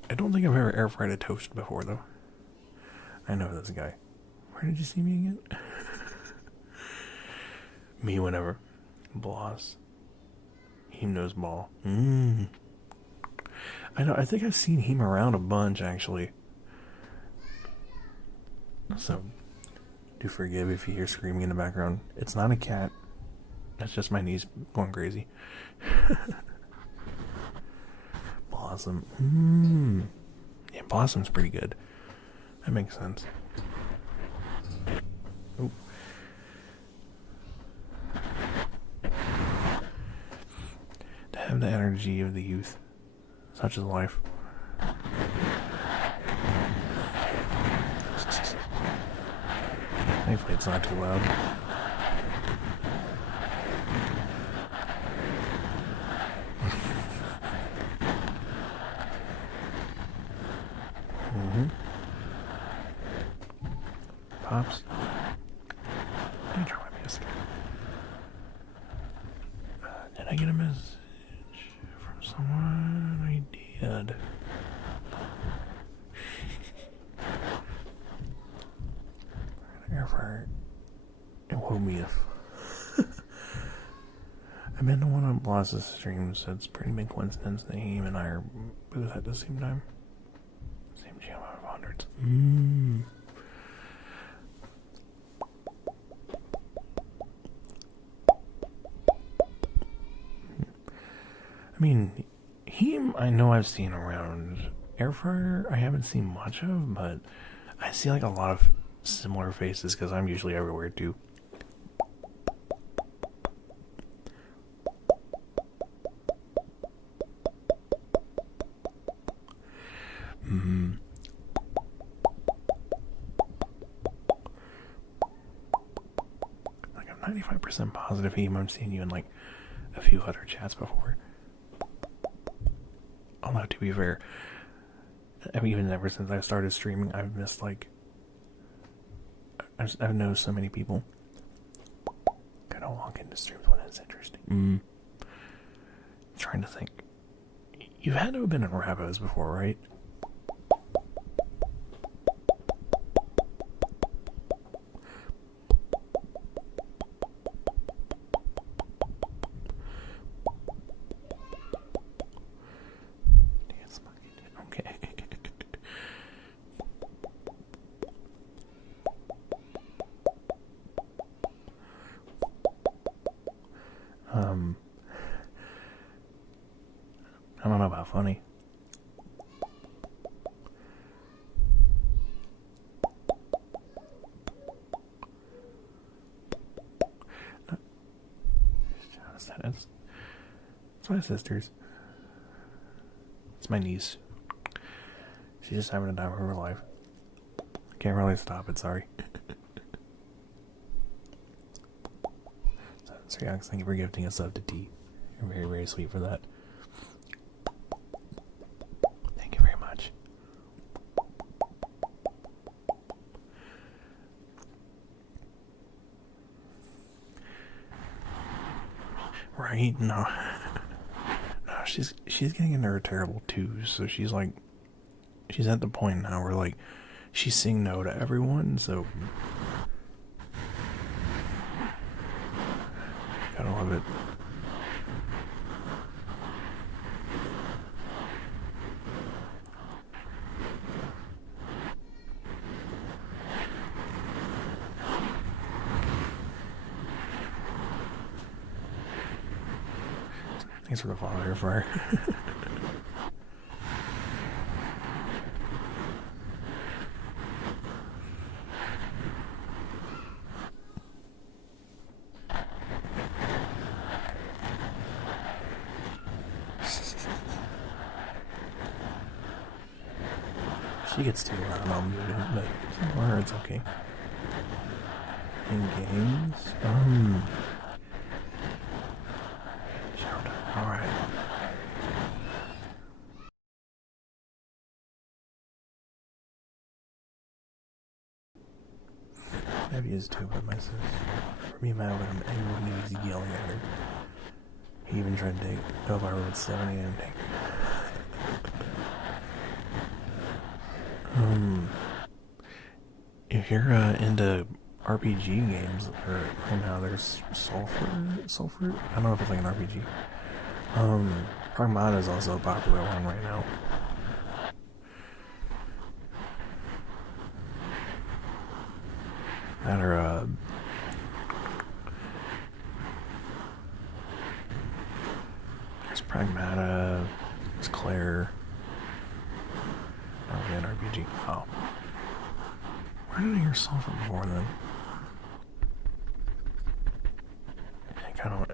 I don't think I've ever air fried a toast before, though. I know this guy. Where did you see me again? Me whenever. Boss. Heme knows ball. Mm. I know. I think I've seen him around a bunch actually. So, do forgive if you hear screaming in the background. It's not a cat. That's just my niece going crazy. Blossom. Mm. Yeah, Blossom's pretty good. That makes sense. Ooh. To have the energy of the youth, such is life. Thankfully, it's not too loud. Pops. Let me try my music. Did I get a message from someone? I did. Air fryer. It woke me up. I've been to one of Bloss's streams, so it's a pretty big coincidence that him and I are both at the same time. Same channel out of hundreds. I mean, him I know I've seen around. Air fryer I haven't seen much of, but I see like a lot of similar faces because I'm usually everywhere too. Like I'm 95% positive I've seen you in like a few other chats before. Although to be fair, I mean, even ever since I started streaming, I've missed like I've known so many people. Gotta walk into streams when it's interesting. Trying to think. You had to have been in Rabos before, right? Okay. I don't know about funny. It's my sister's. It's my niece. She's just having a time of her life. Can't really stop it, sorry. So, Yox, thank you for gifting us up to tea. You're very, very sweet for that. Thank you very much. Right? No. No, she's getting into her terrible twos, so she's like, she's at the point now where like she's saying no to everyone, so gotta love it. Thanks for the follow here, Fire. She gets too loud, I'll mute it, but somewhere it's okay. In games? Shout out. Alright. I've used two, but my sis. For me, mad with him, everyone was yelling at her. He even tried to take Elvira with 70 and take if you're into RPG games, right now there's Sulfur. I don't know if it's like an RPG. Pragmata is also a popular one right now. That are, there's Pragmata, there's Claire. Oh, yeah, RPG. Oh. Where did I hear Sulfur before then? I kind of,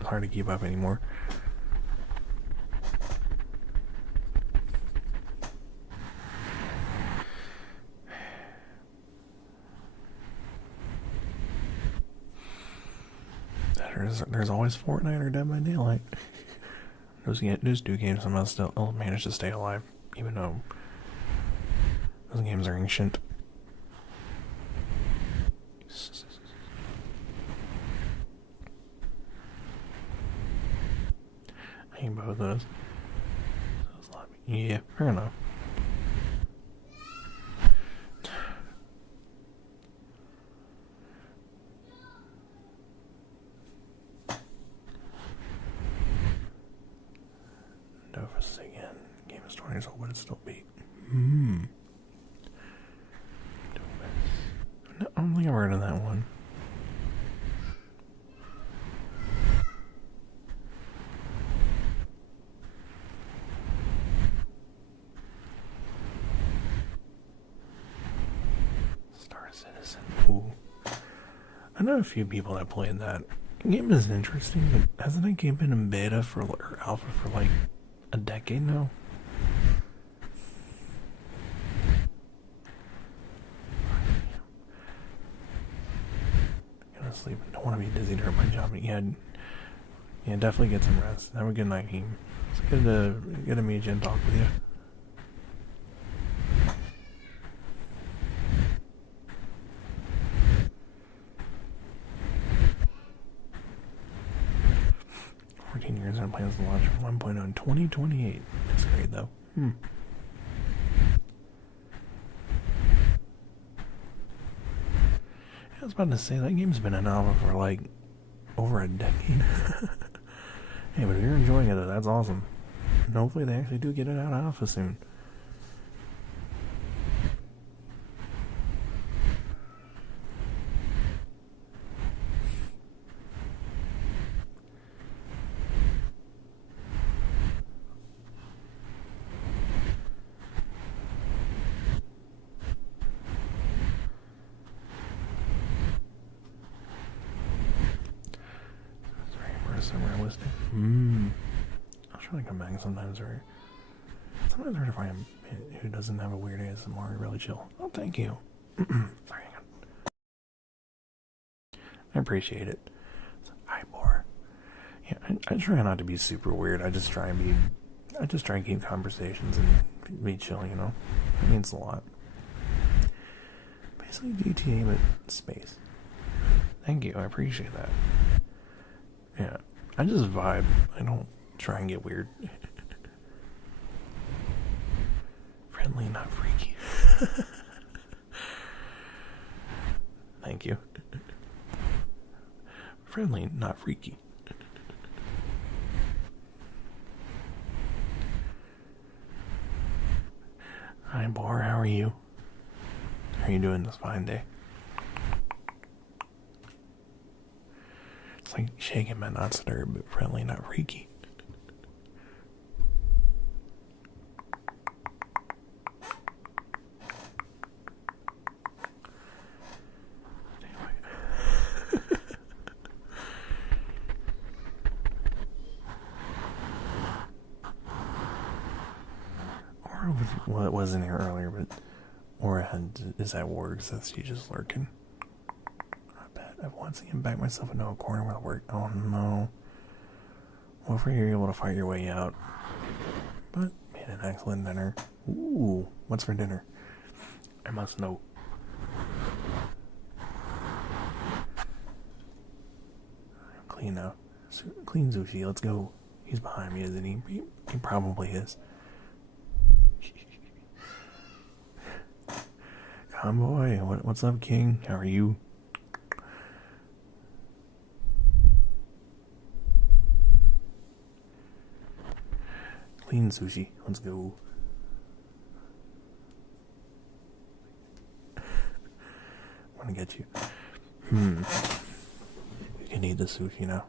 it's hard to keep up anymore. There's always Fortnite or Dead by Daylight. Those two games somehow still manage to stay alive, even though those games are ancient. I hate both of those. Yeah, fair enough. Dofus again. Game is 20 years old, but it's still beat. No, I don't think I've heard of that one. Star Citizen. Ooh. I know a few people that played that. The game is interesting, but hasn't that game been in beta or alpha for like a decade now? I'm gonna sleep. I don't want to be dizzy during my job. But yeah, definitely get some rest. Have a good night, Heem. It's good to meet you and talk with you. Years and plans to launch 1.0 in 2028. That's great though. I was about to say that game's been in alpha for like over a decade. Hey, but if you're enjoying it, that's awesome. And hopefully they actually do get it out of alpha soon. Realistic. I'll try to come back sometimes hard to find who doesn't have a weird ASMR really chill. Oh, thank you. Sorry, I appreciate it. Hi, Boar. Yeah, I try not to be super weird. I just try and keep conversations and be chill. You know, it means a lot. Basically, GTA but space. Thank you. I appreciate that. Yeah. I just vibe. I don't try and get weird. Friendly, not freaky. Thank you. Friendly, not freaky. Hi, Boar. How are you? How are you doing this fine day? It's like shaking but not stirred, but friendly, not freaky. Or wasn't here earlier, but Aura is at work, so she's just lurking. I've once again backed myself into a corner with work. Oh no. Hopefully you're able to fight your way out. But made an excellent dinner. Ooh, what's for dinner? I must know. Clean now. Clean sushi, let's go. He's behind me, isn't he? He probably is. Convoy, what's up, King? How are you? Clean sushi. Let's go. I'm gonna get you. You can eat the sushi now.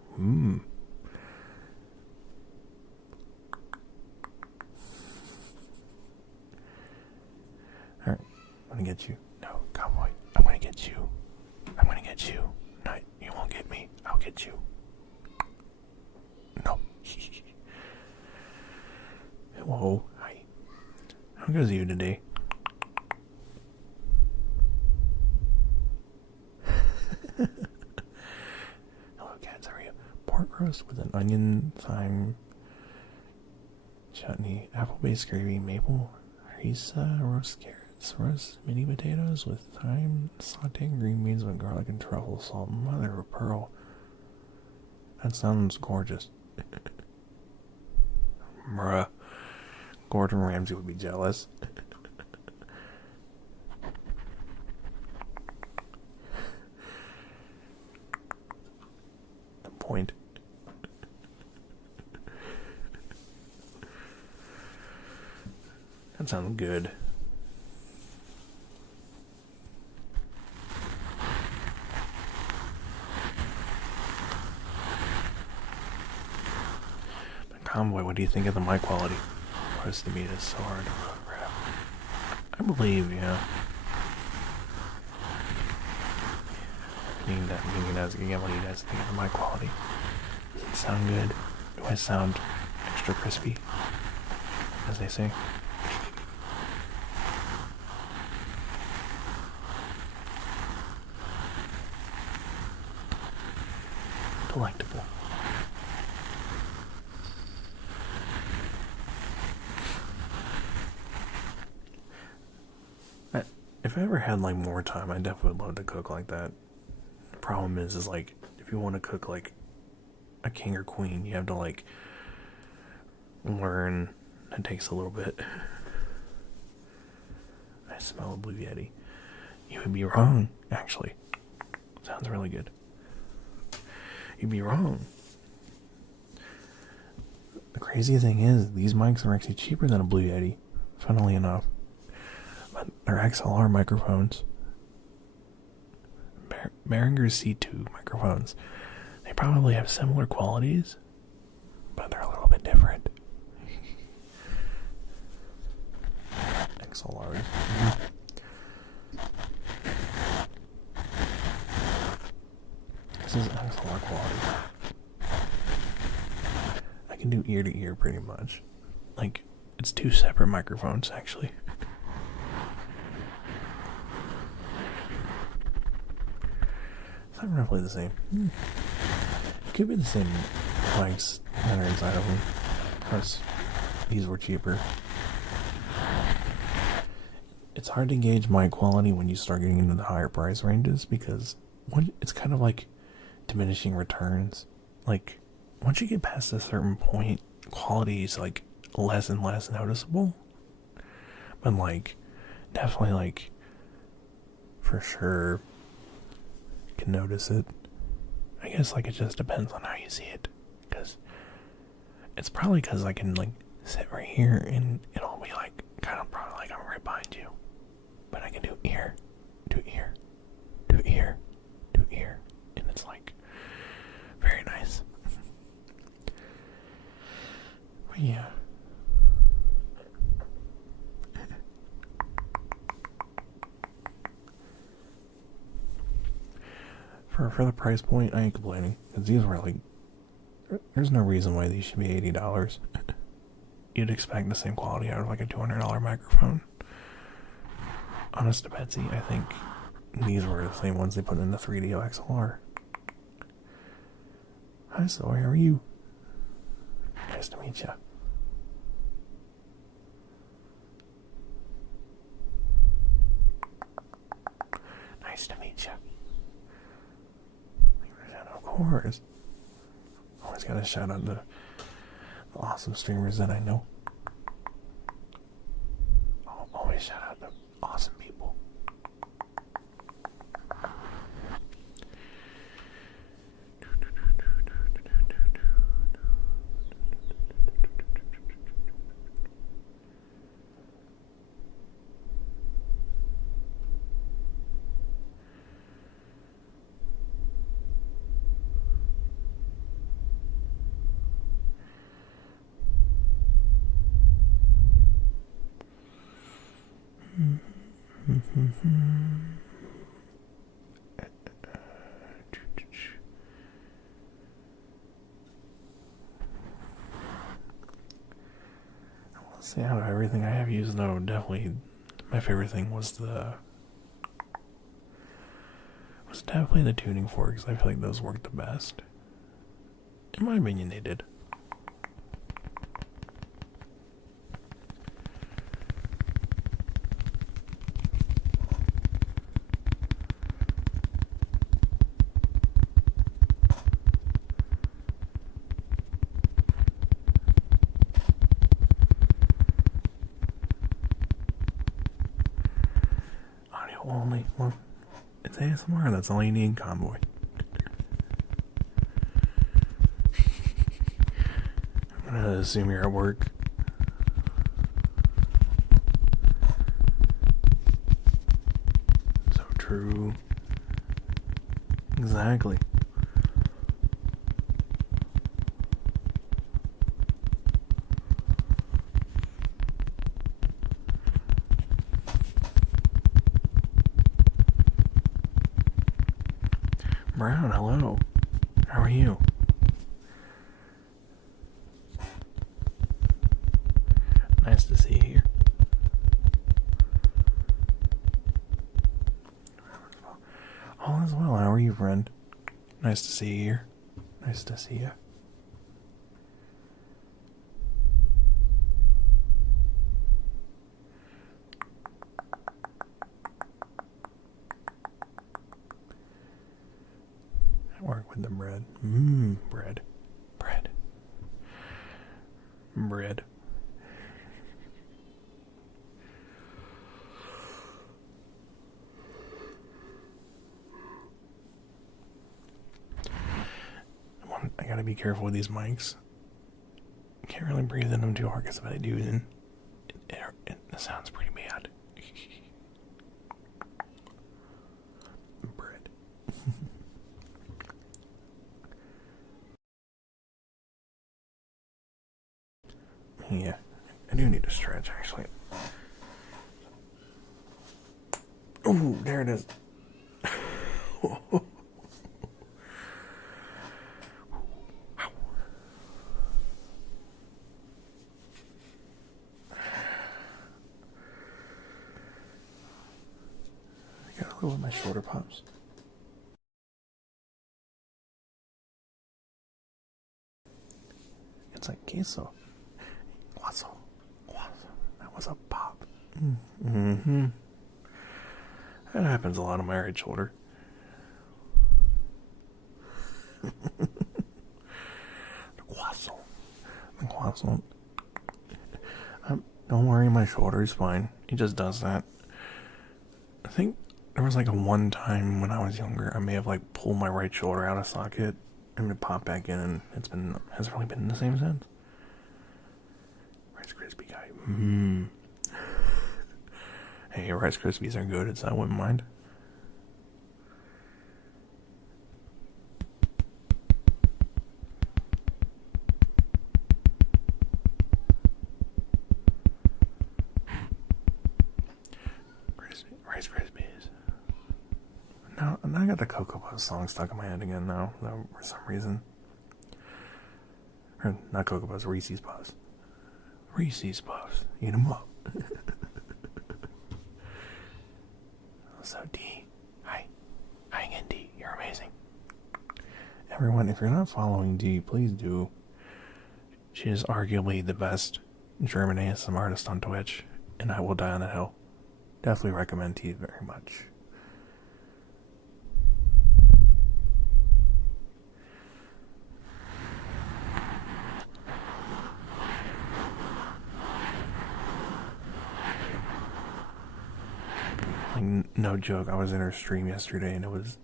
Alright, I'm gonna get you. No, cowboy. I'm gonna get you. I'm gonna get you. No, you won't get me. I'll get you. No. Whoa. Hi. How goes you today? Hello, cats. How are you? Pork roast with an onion, thyme, chutney, apple-based gravy, maple, harissa, roast carrots, roast mini potatoes with thyme, sauteing green beans with garlic and truffle salt. Mother of pearl. That sounds gorgeous. Bruh. Gordon Ramsay would be jealous. The point. That sounds good. But Convoy, what do you think of the mic quality? Roasted meat is so hard to grab. I believe, yeah. Meaning asking again, what do you guys think of the mic quality? Does it sound good? Do I sound extra crispy? As they say. Delectable. If I ever had like more time, I definitely would love to cook like that. The problem is like if you want to cook like a king or queen, you have to like learn. It takes a little bit. I smell a Blue Yeti. You would be wrong, actually. Sounds really good. You'd be wrong. The crazy thing is, these mics are actually cheaper than a Blue Yeti, funnily enough. But they're XLR microphones. Behringer C2 microphones. They probably have similar qualities, but they're a little bit different. XLRs. This is XLR quality. I can do ear to ear pretty much. Like, it's two separate microphones actually. It's not roughly the same. It could be the same mics that are inside of them. Because these were cheaper. It's hard to gauge mic quality when you start getting into the higher price ranges because it's kind of like diminishing returns. Like, once you get past a certain point, quality is like less and less noticeable. But like, definitely like, for sure, you can notice it. I guess like it just depends on how you see it. Because it's probably because I can like sit right here and it'll be like kind of probably like I'm right behind you. But I can do ear to ear to ear to ear. And it's like very nice. But yeah. For the price point, I ain't complaining. Because these were like, there's no reason why these should be $80. You'd expect the same quality out of like a $200 microphone. Honest to Betsy, I think these were the same ones they put in the 3DO XLR. Hi, Zoe, how are you? Nice to meet you. Nice to meet you. Of course. Always gotta shout out the awesome streamers that I know. Always shout out the awesome people. See, out of everything I have used, though, definitely my favorite thing was definitely the tuning forks. I feel like those worked the best. In my opinion, they did. Audio only. Well, it's ASMR. That's all you need, Convoy. I'm gonna assume you're at work. So true. Exactly. Brown, hello. How are you? Nice to see you here. All is well. How are you, friend? Nice to see you here. Nice to see you. I work with the bread. Bread. Bread. Bread. I gotta be careful with these mics. Can't really breathe in them too hard because if I do, then it sounds pretty bad. Bread. Yeah, I do need to stretch actually. Oh, there it is. I gotta go with my shoulder pops. It's like queso. Guaso. Guaso. That was a pop. Mm-hmm. That happens a lot on my right shoulder. Guaso. Guaso. Don't worry, my shoulder is fine. He just does that. I think there was like a one time when I was younger, I may have like pulled my right shoulder out of socket and it popped back in, and hasn't really been the same since. Rice Krispie guy. Hey, Rice Krispies are good, so I wouldn't mind. Rice Krispies. Now I got the Cocoa Puffs song stuck in my head again now, for some reason. Or not Cocoa Puffs, Reese's Puffs. Reese's Puffs. Eat 'em up. So D. Hi again, D. You're amazing. Everyone, if you're not following D, please do. She is arguably the best German ASMR artist on Twitch, and I will die on that hill. Definitely recommend D very much. Like, no joke, I was in her stream yesterday and it was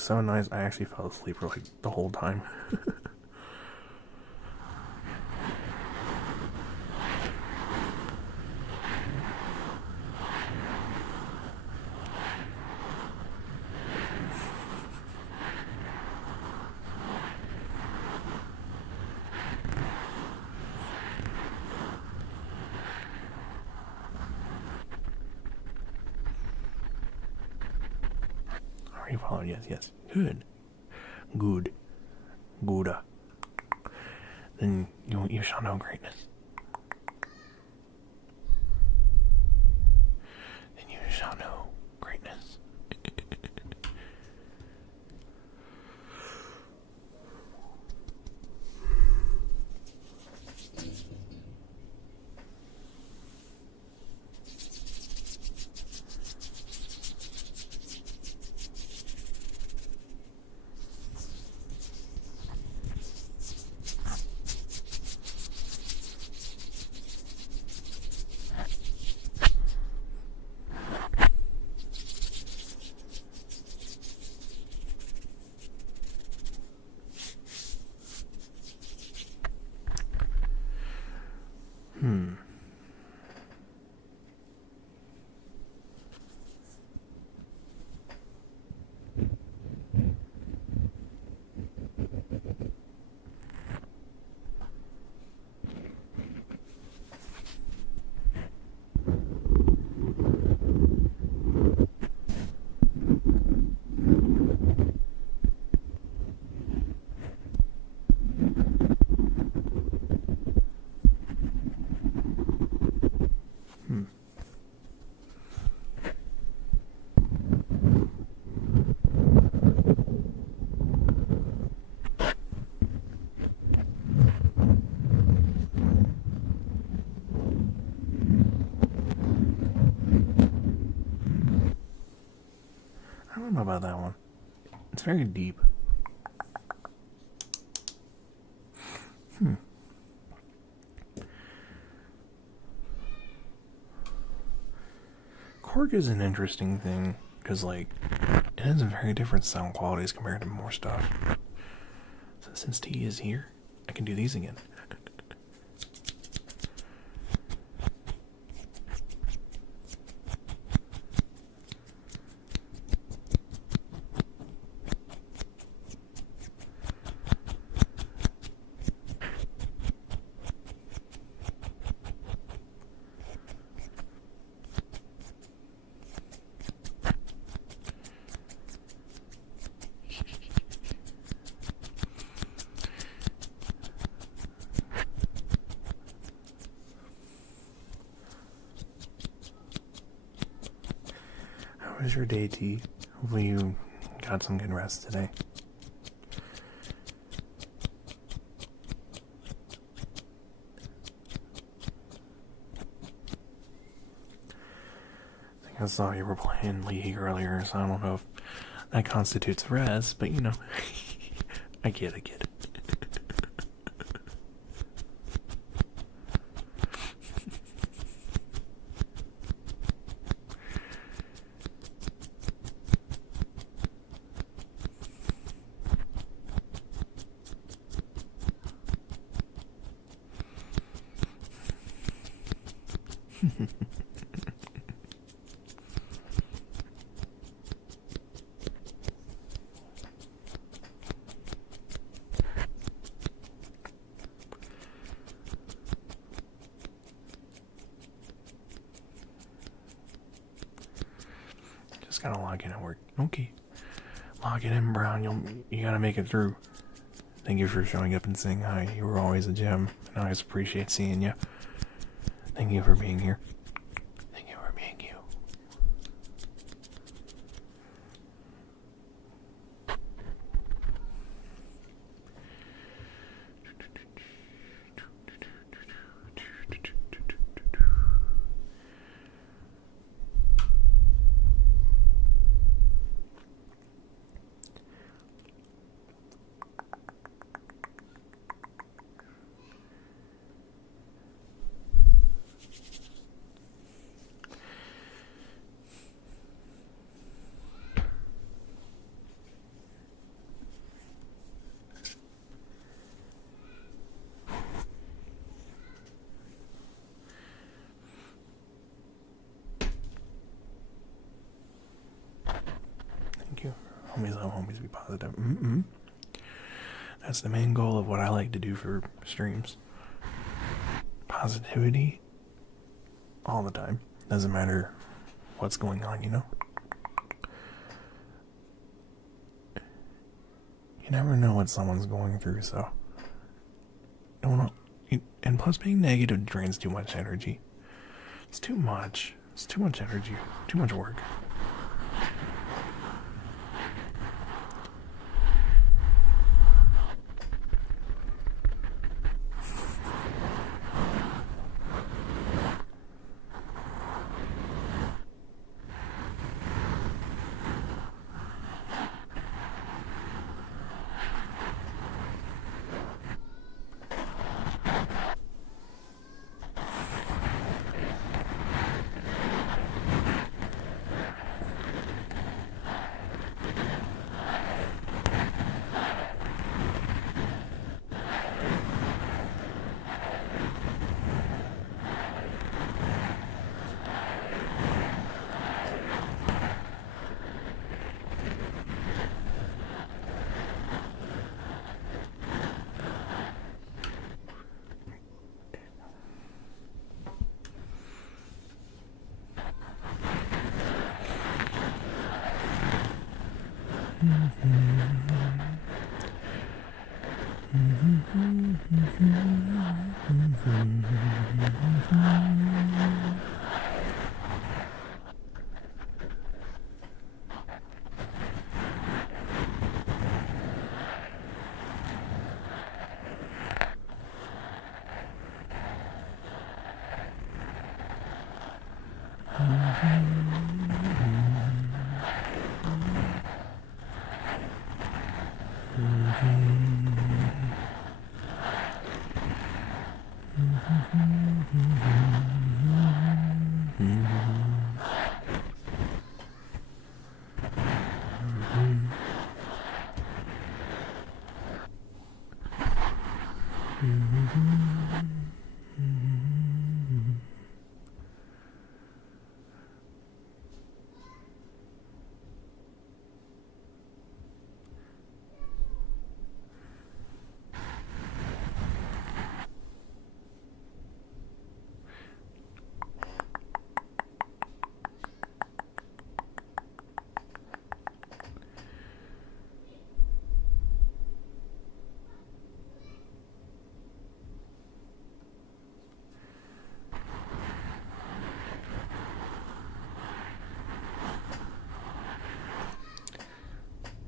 so nice. I actually fell asleep for like the whole time. already followed. Yes, yes. Good. Good. Gouda. Then you shall know greatness. Then you shall know greatness. I don't know about that one. It's very deep. Korg is an interesting thing because, like, it has a very different sound qualities compared to more stuff. So since T is here, I can do these again. How was your day, T? Hopefully you got some good rest today. I think I saw you were playing League earlier, so I don't know if that constitutes rest, but you know, I get it. Just gotta log in at work. Okay. Log it in, Brown. You gotta make it through. Thank you for showing up and saying hi. You were always a gem, and I always appreciate seeing you. Thank you for being here. Thank you for being you. Thank you. Homies love homies, be positive. That's the main goal of what I like to do for streams. Positivity all the time. Doesn't matter what's going on, you know? You never know what someone's going through, so don't know. And plus, being negative drains too much energy. It's too much. It's too much energy. Too much work.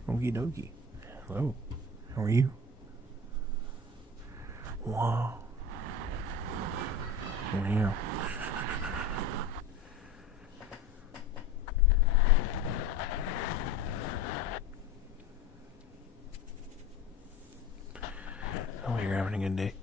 Okie dokie. Hello. How are you? Wow. Wow. Oh, you're having a good day.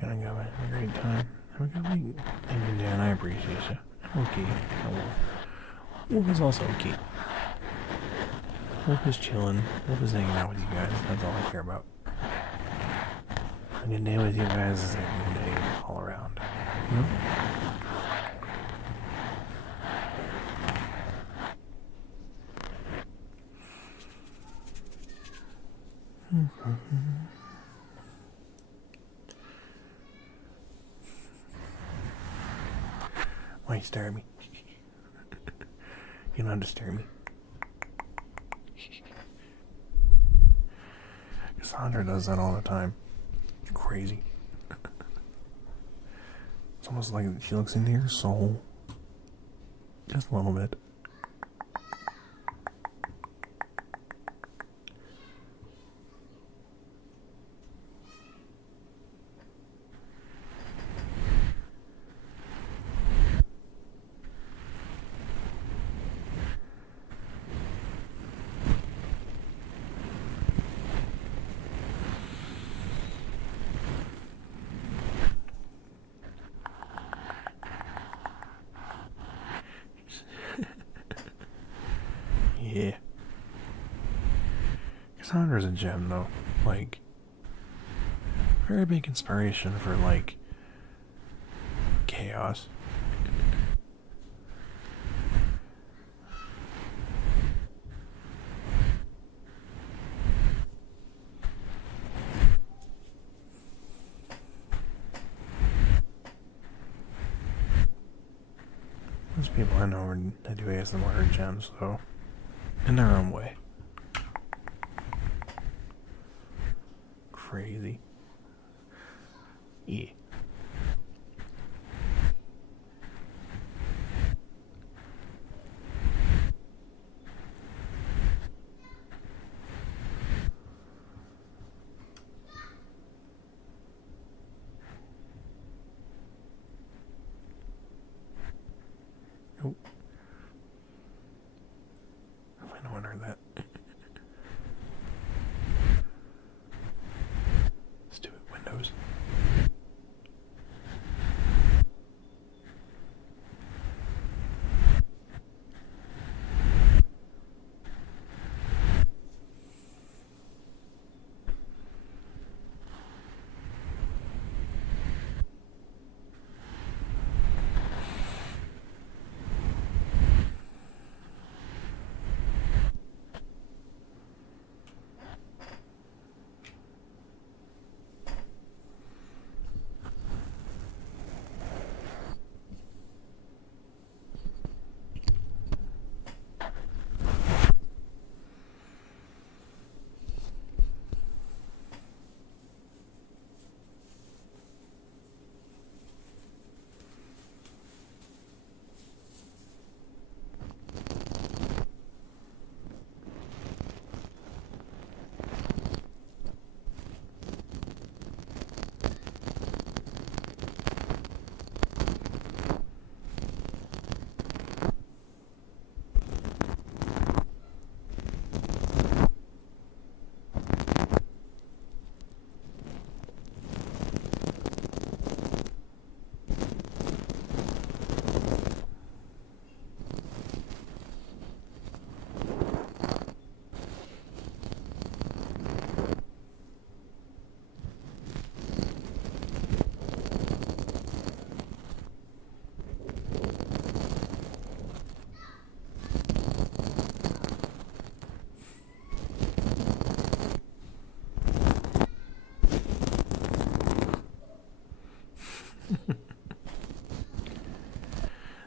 Gonna go have a great time. Have a good week. Thank you, Dan. I appreciate you. Okay. Wolf is also okay. Wolf is chilling. Wolf is hanging out with you guys. That's all I care about. A good day with you guys is a good day all around. You know? Why you stare at me? You don't have to stare at me. Cassandra does that all the time. It's crazy. It's almost like she looks into your soul. Just a little bit. Yeah. Cassandra's a gem, though. Like, very big inspiration for, like, chaos. Most people I know that do ASMR are gems, so in their own way. Crazy. Yeah. Oh. Hopefully no one heard that. Stupid windows.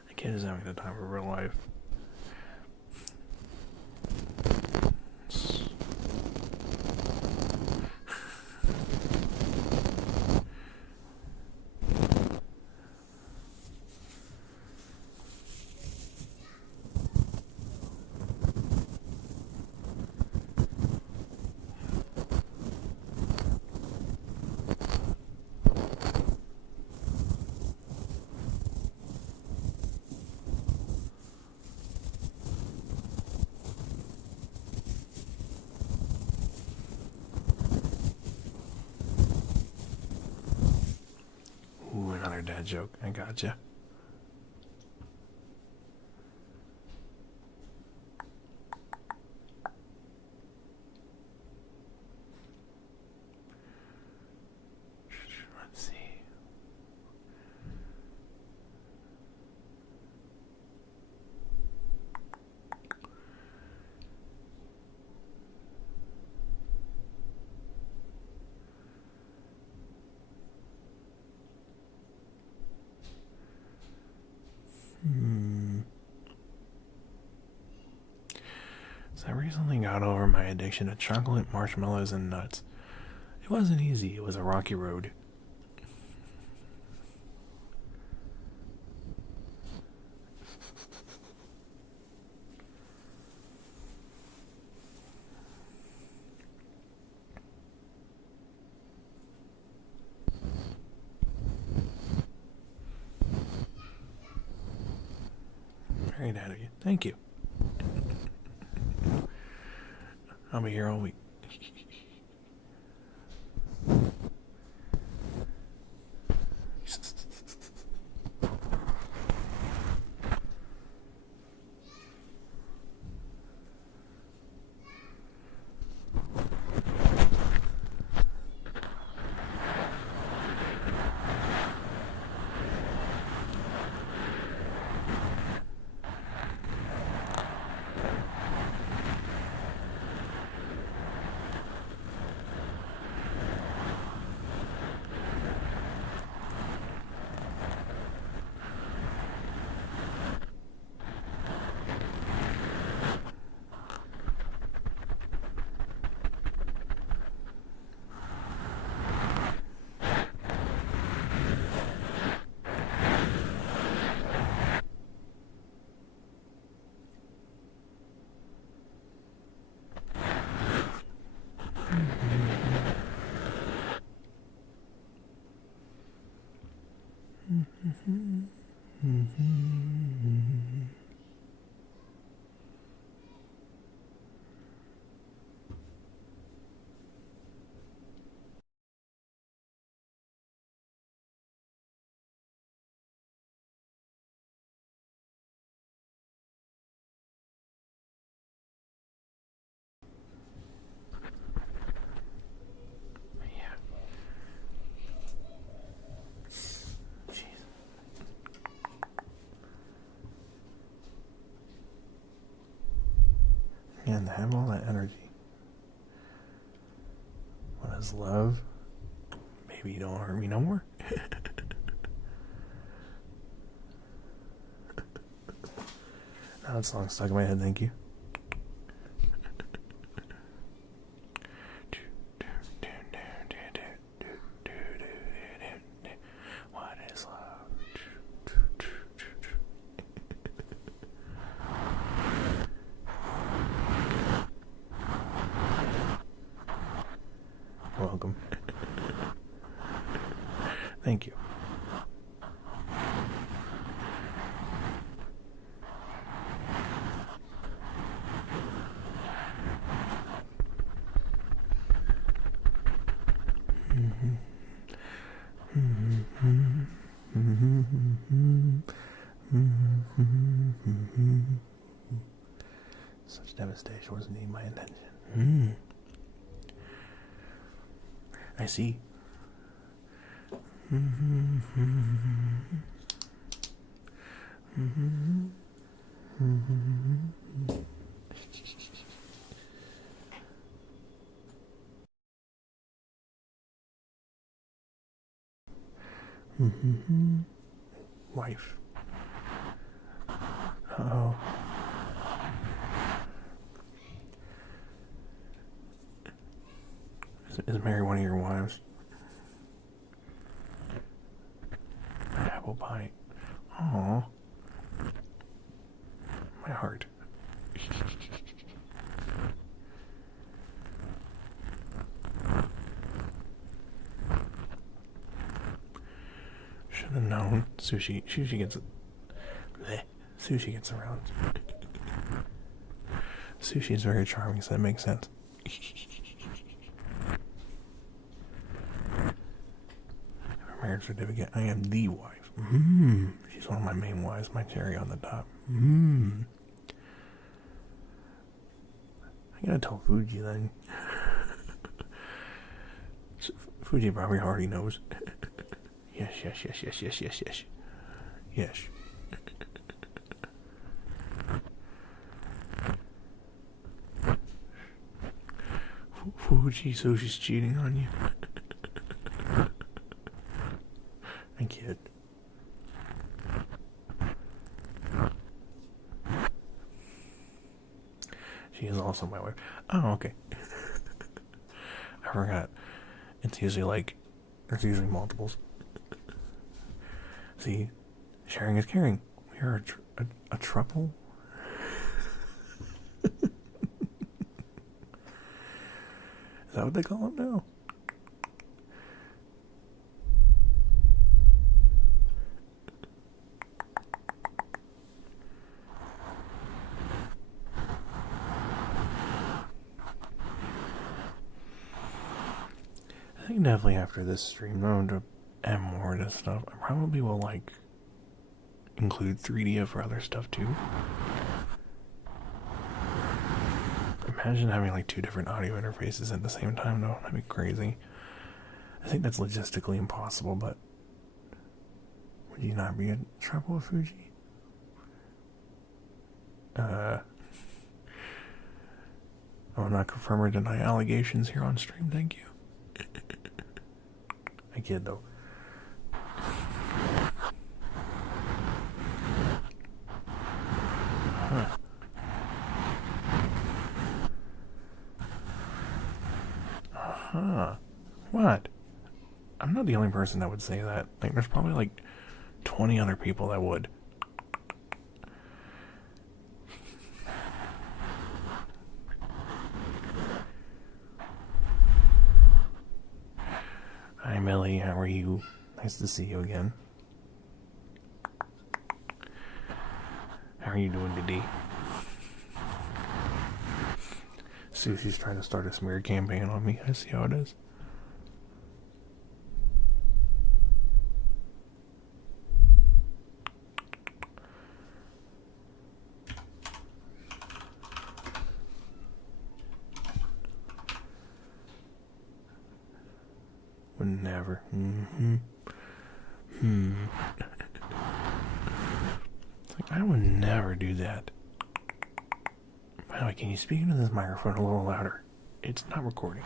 The kid is having the time of her life. Ooh, another dad joke. I gotcha. Let's see. So I recently got over my addiction to chocolate, marshmallows, and nuts. It wasn't easy. It was a rocky road. Very nice of you. Thank you. I'll be here all week. Yeah. Jeez. And to have all that energy. What is love? Maybe you don't hurt me no more. Now that song's stuck in my head, thank you. What is love? Welcome. Thank you. Such devastation wasn't even my intention. I see. Wife. Oh. Is Mary one of your wives? Apple pie. Oh. My heart. Should have known. Sushi gets. Bleh. Sushi gets around. Sushi is very charming, so that makes sense. Marriage certificate. I am the wife. She's one of my main wives. My cherry on the top. I gotta tell Fuji then. Fuji probably already knows. Yes. Yes. Fuji, so she's cheating on you. I kid. She is also my wife. Oh, okay. I forgot. It's usually multiples. See, sharing is caring. We are a trouble. Is that what they call it now? I think definitely after this stream, though, to add more to stuff, I probably will, include 3D for other stuff, too. Imagine having, two different audio interfaces at the same time, though. That'd be crazy. I think that's logistically impossible, but would you not be in trouble with Fuji? I will not confirm or deny allegations here on stream, thank you. I kid, though. What? I'm not the only person that would say that. There's probably 20 other people that would. Hi, Millie. How are you? Nice to see you again. are you doing today? Sushi's trying to start a smear campaign on me. I see how it is. Would never. It's like, I would never do that. By the way, can you speak into this microphone a little louder? It's not recording.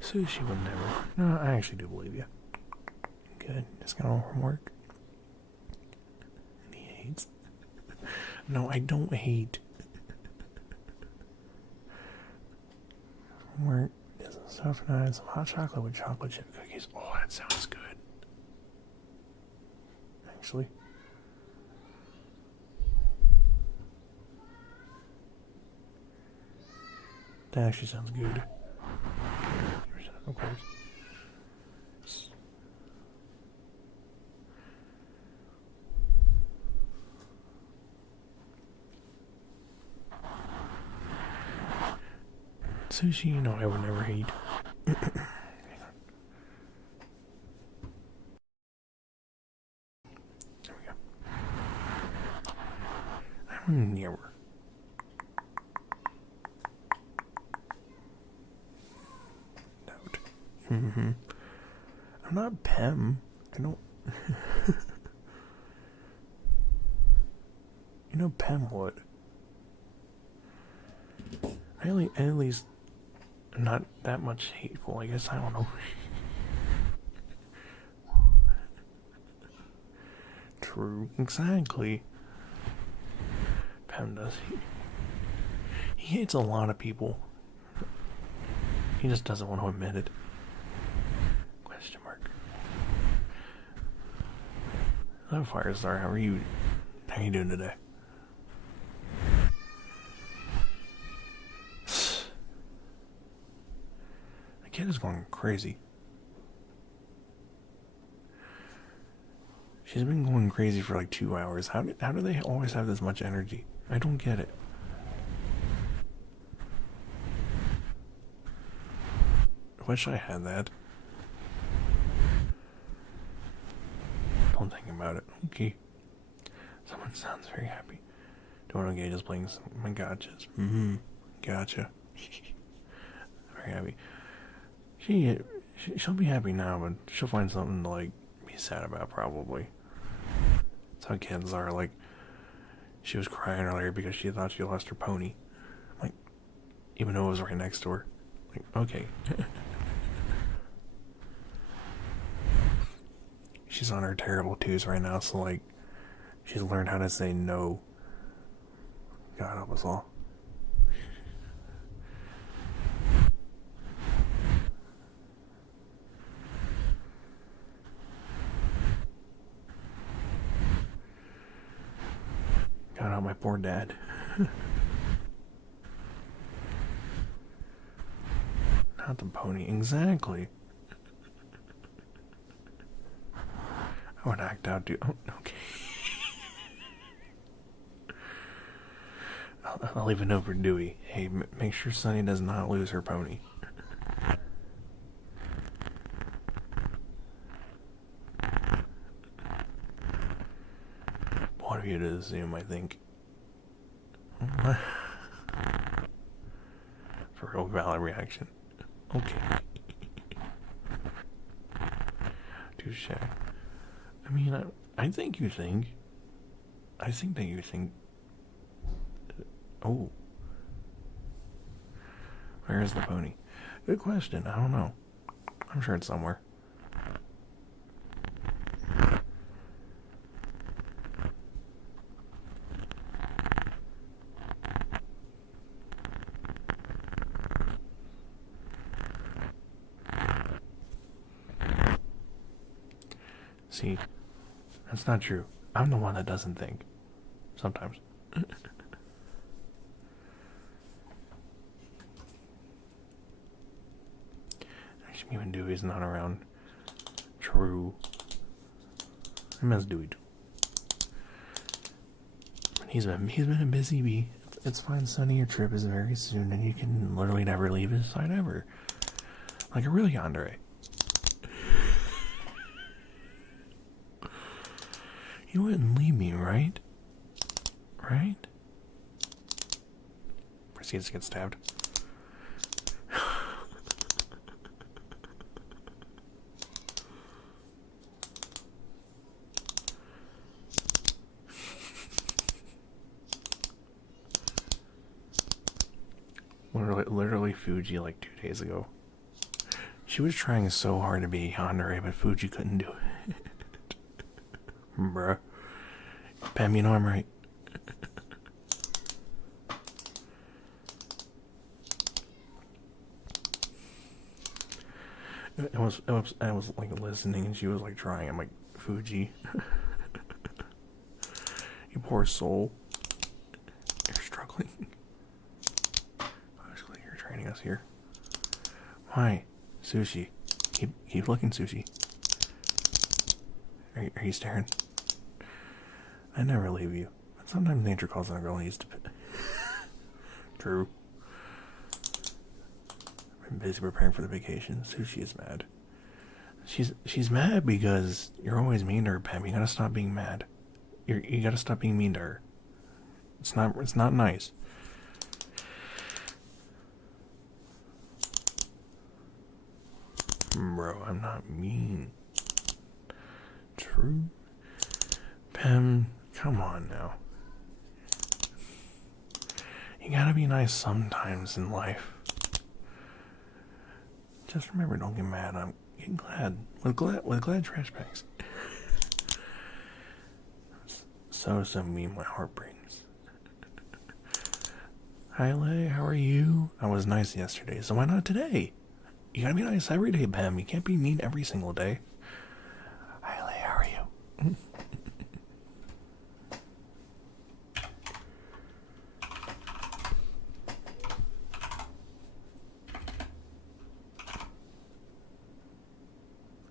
Sushi would never. No, I actually do believe you. Good. Just got all homework. And he hates. No, I don't hate. Homework. Some stuff nice. Some hot chocolate with chocolate chip cookies. Oh, that sounds good. Actually. That actually sounds good. Of course. Sushi, you know I would never hate. There we go. I would never. I'm not Pem. I don't. You know Pem would. At least not that much hateful. I guess I don't know. True. Exactly. Pem does. He hates a lot of people. He just doesn't want to admit it. Question mark. Hello, Firestar. How are you? How you doing today? The kid is going crazy. She's been going crazy for like 2 hours. How do they always have this much energy? I don't get it. I wish I had that. Don't think about it. Okay. Someone sounds very happy. Doing okay, just playing some my gotchas. Gotcha. Very happy. She'll be happy now, but she'll find something to like be sad about probably. That's how kids are. Like, she was crying earlier because she thought she lost her pony. Like, even though it was right next to her. Like, okay. She's on her terrible twos right now, so like, she's learned how to say no. God help us all. God help my poor dad. Not the pony, exactly. I would act out, dude. Oh, okay. I'll leave a note for Dewey. Hey, make sure Sunny does not lose her pony. One of you to Zoom, I think. For real valid reaction. Okay. Touche. I mean, I think you think. I think that you think. Oh. Where is the pony? Good question. I don't know. I'm sure it's somewhere. See, that's not true. I'm the one that doesn't think. Sometimes. Actually, even Dewey's not around. True. I miss Dewey too. He's been a busy bee. It's fine, Sonny. Your trip is very soon, and you can literally never leave his side ever. Like a real yandere. You wouldn't leave me, right? Right? Proceeds to get stabbed. Literally Fuji like 2 days ago. She was trying so hard to be yandere, but Fuji couldn't do it. Bruh. Pam, you know I'm right. I was like listening, and she was like trying. I'm like, Fuji, you poor soul, you're struggling. Obviously, you're training us here. Why, Sushi? Keep looking, Sushi. Are you staring? I never leave you. But sometimes nature calls on a girl needs to. True. I'm busy preparing for the vacation. Sushi is mad. She's mad because you're always mean to her, Pam. You gotta stop being mad. You gotta stop being mean to her. It's not nice. Bro, I'm not mean. True. Pam, come on now. You gotta be nice sometimes in life. Just remember, don't get mad. I'm getting glad. With glad trash bags. So mean, my heart breaks. Hi, Lay, how are you? I was nice yesterday, so why not today? You gotta be nice every day, Pam. You can't be mean every single day. Hi, Lay, how are you?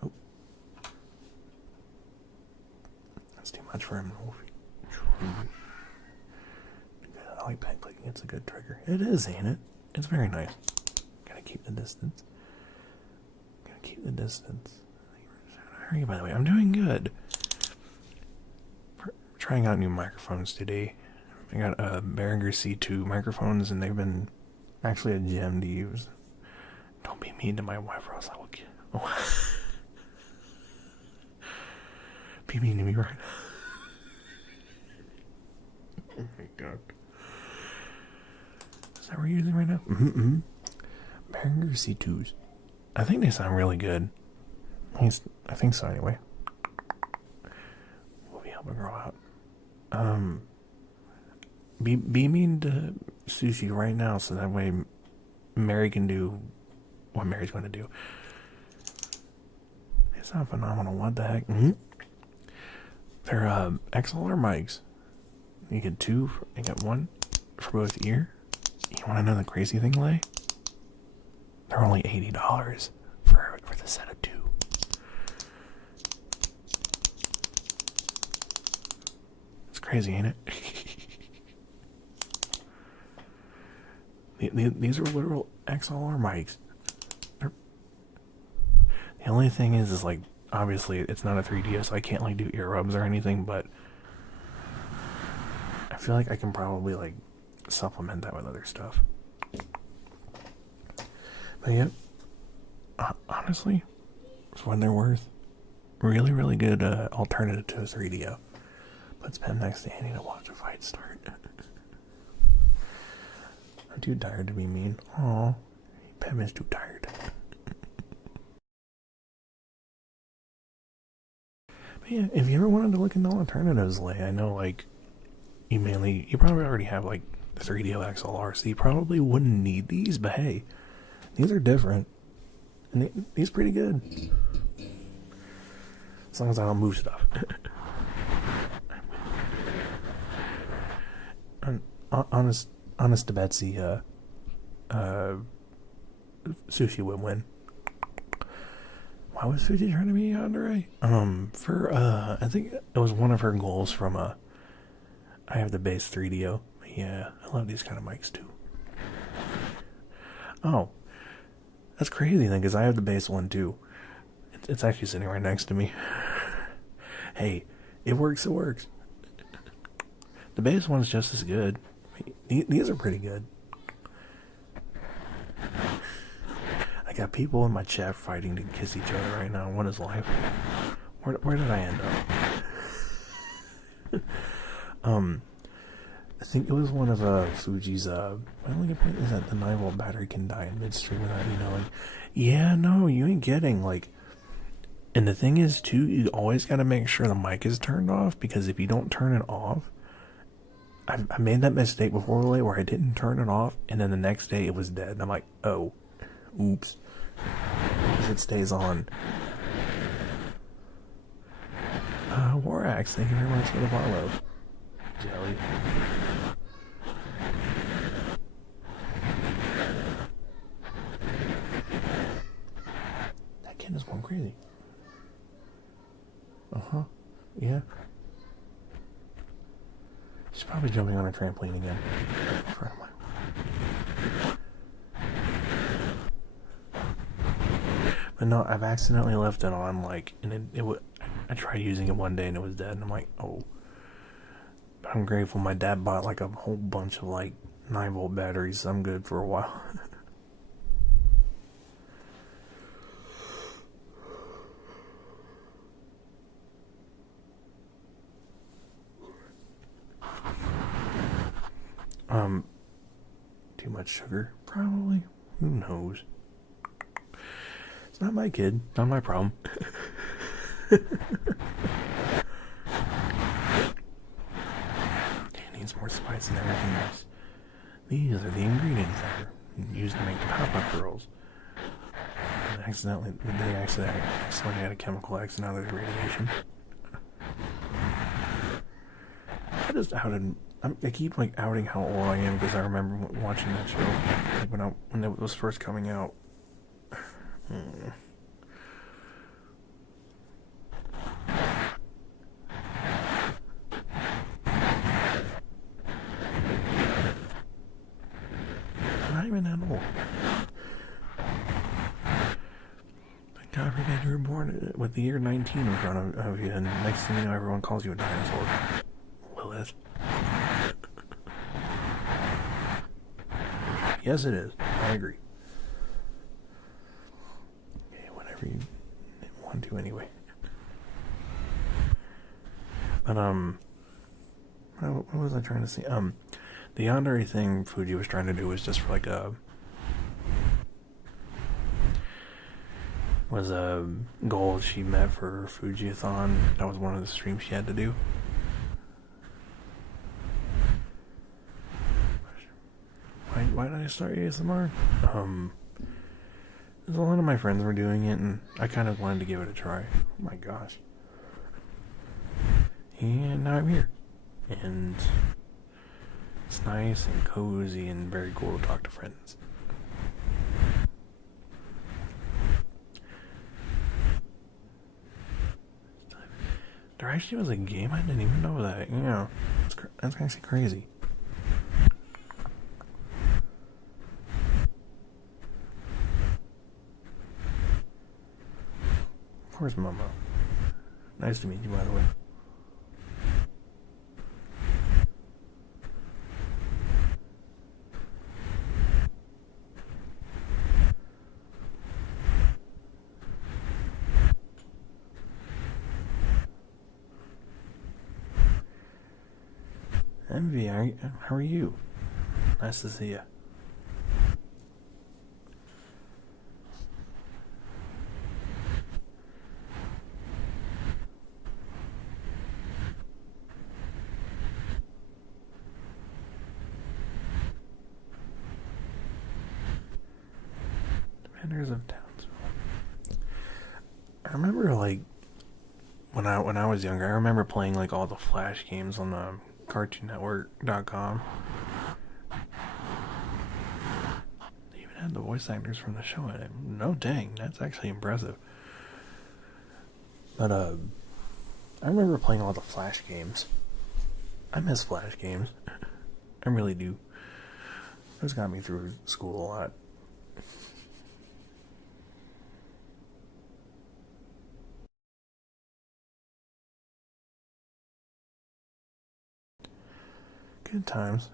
Oh. That's too much for him. I like pen clicking. It's a good trigger. It is, ain't it? It's very nice. Gotta keep the distance. Gotta keep the distance. How are you, by the way? I'm doing good. We're trying out new microphones today. I got Behringer C2 microphones, and they've been actually a gem to use. Don't be mean to my wife, or else I will kill. Oh. Be mean to me, right? Oh my god. Is that what we're using right now? Mm-mm. Behringer C2s. I think they sound really good. At least, I think so anyway. We'll be helping girl out. Be mean to Sushi right now, so that way Mary can do what Mary's going to do. They sound phenomenal. What the heck? Mm-hmm. They're XLR mics. You get two. You get one for both ear. You want to know the crazy thing, Lay? They're only $80 for the set of two. It's crazy, ain't it? These are literal XLR mics. The only thing is like, obviously it's not a 3D, so I can't like do ear rubs or anything, but I feel like I can probably like supplement that with other stuff. But yeah, honestly, for what they're worth, really, really good alternative to a 3DO. Puts Pem next to Annie to watch a fight start. I'm too tired to be mean. Aw, Pem is too tired. But yeah, if you ever wanted to look into alternatives, Lay, I know like you probably already have like the 3DO XLR, so you probably wouldn't need these, but hey, these are different. And these are pretty good. As long as I don't move stuff. honest to Betsy, Sushi would win. Why was Fuji trying to be yandere? I think it was one of her goals from I have the Base 3DO. Yeah, I love these kind of mics too. Oh, that's crazy then, because I have the Base one too. It's actually sitting right next to me. Hey, it works, it works. The Base one's just as good. These are pretty good. I got people in my chat fighting to kiss each other right now. What is life? Where did I end up? I think it was one of Fuji's. My only complaint is that the 9-volt battery can die in midstream without you knowing. Yeah, no, you ain't getting like. And the thing is, too, you always got to make sure the mic is turned off, because if you don't turn it off, I made that mistake before where I didn't turn it off, and then the next day it was dead. And I'm like, oh, oops. It stays on. Warax, thank you very much for the follow. Jelly. That kid is going crazy. Uh-huh. Yeah. She's probably jumping on a trampoline again. In front of mine. But no, I've accidentally left it on, like, and I tried using it one day and it was dead, and I'm like, oh. But I'm grateful my dad bought, like, a whole bunch of, like, 9-volt batteries, so I'm good for a while. Too much sugar? Probably. Who knows? It's not my kid. Not my problem. It needs more spice than everything else. These are the ingredients that are used to make the pop-up girls. They accidentally had a chemical X, and now there's radiation. I just outed. I keep like outing how old I am because I remember watching that show, like when it was first coming out. I'm not even that old. God forbid you were born with the year 19 in front of you, and next thing you know, everyone calls you a dinosaur. Lilith. Yes, it is. I agree. Okay, whatever you want to, anyway. But what was I trying to say? The yandere thing Fuji was trying to do was just for like a goal she met for her Fuji-a-thon. That was one of the streams she had to do. Why did I start ASMR? A lot of my friends were doing it, and I kind of wanted to give it a try. Oh my gosh. And now I'm here. And it's nice and cozy and very cool to talk to friends. There actually was a game? I didn't even know that. Yeah, that's actually crazy. Of course, Momo. Nice to meet you, by the way. Envy, how are you? Nice to see you. Defenders of Townsville. I remember, like, when I was younger, I remember playing like all the Flash games on the CartoonNetwork.com. They even had the voice actors from the show in it. No dang, that's actually impressive. But I remember playing all the Flash games. I miss Flash games. I really do. Those got me through school a lot. Good times.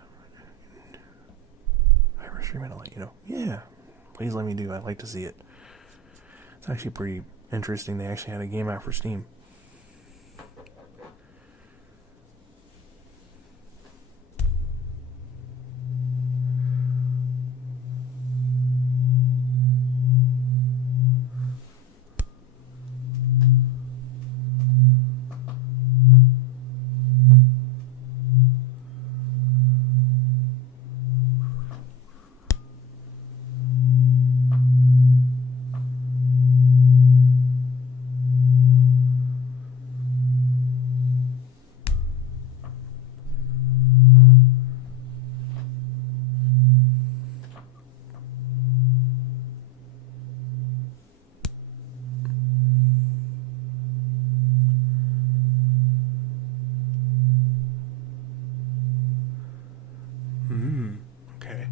If I ever stream it, I'll let you know. Yeah, please let me do. I'd like to see it. It's actually pretty interesting. They actually had a game out for Steam. Okay.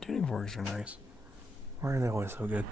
Tuning forks are nice. Why are they always so good?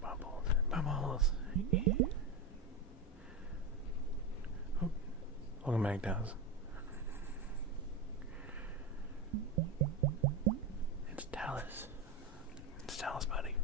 Bubbles, bubbles. Oh, welcome back, Daz. It's Talus. It's Talus, buddy.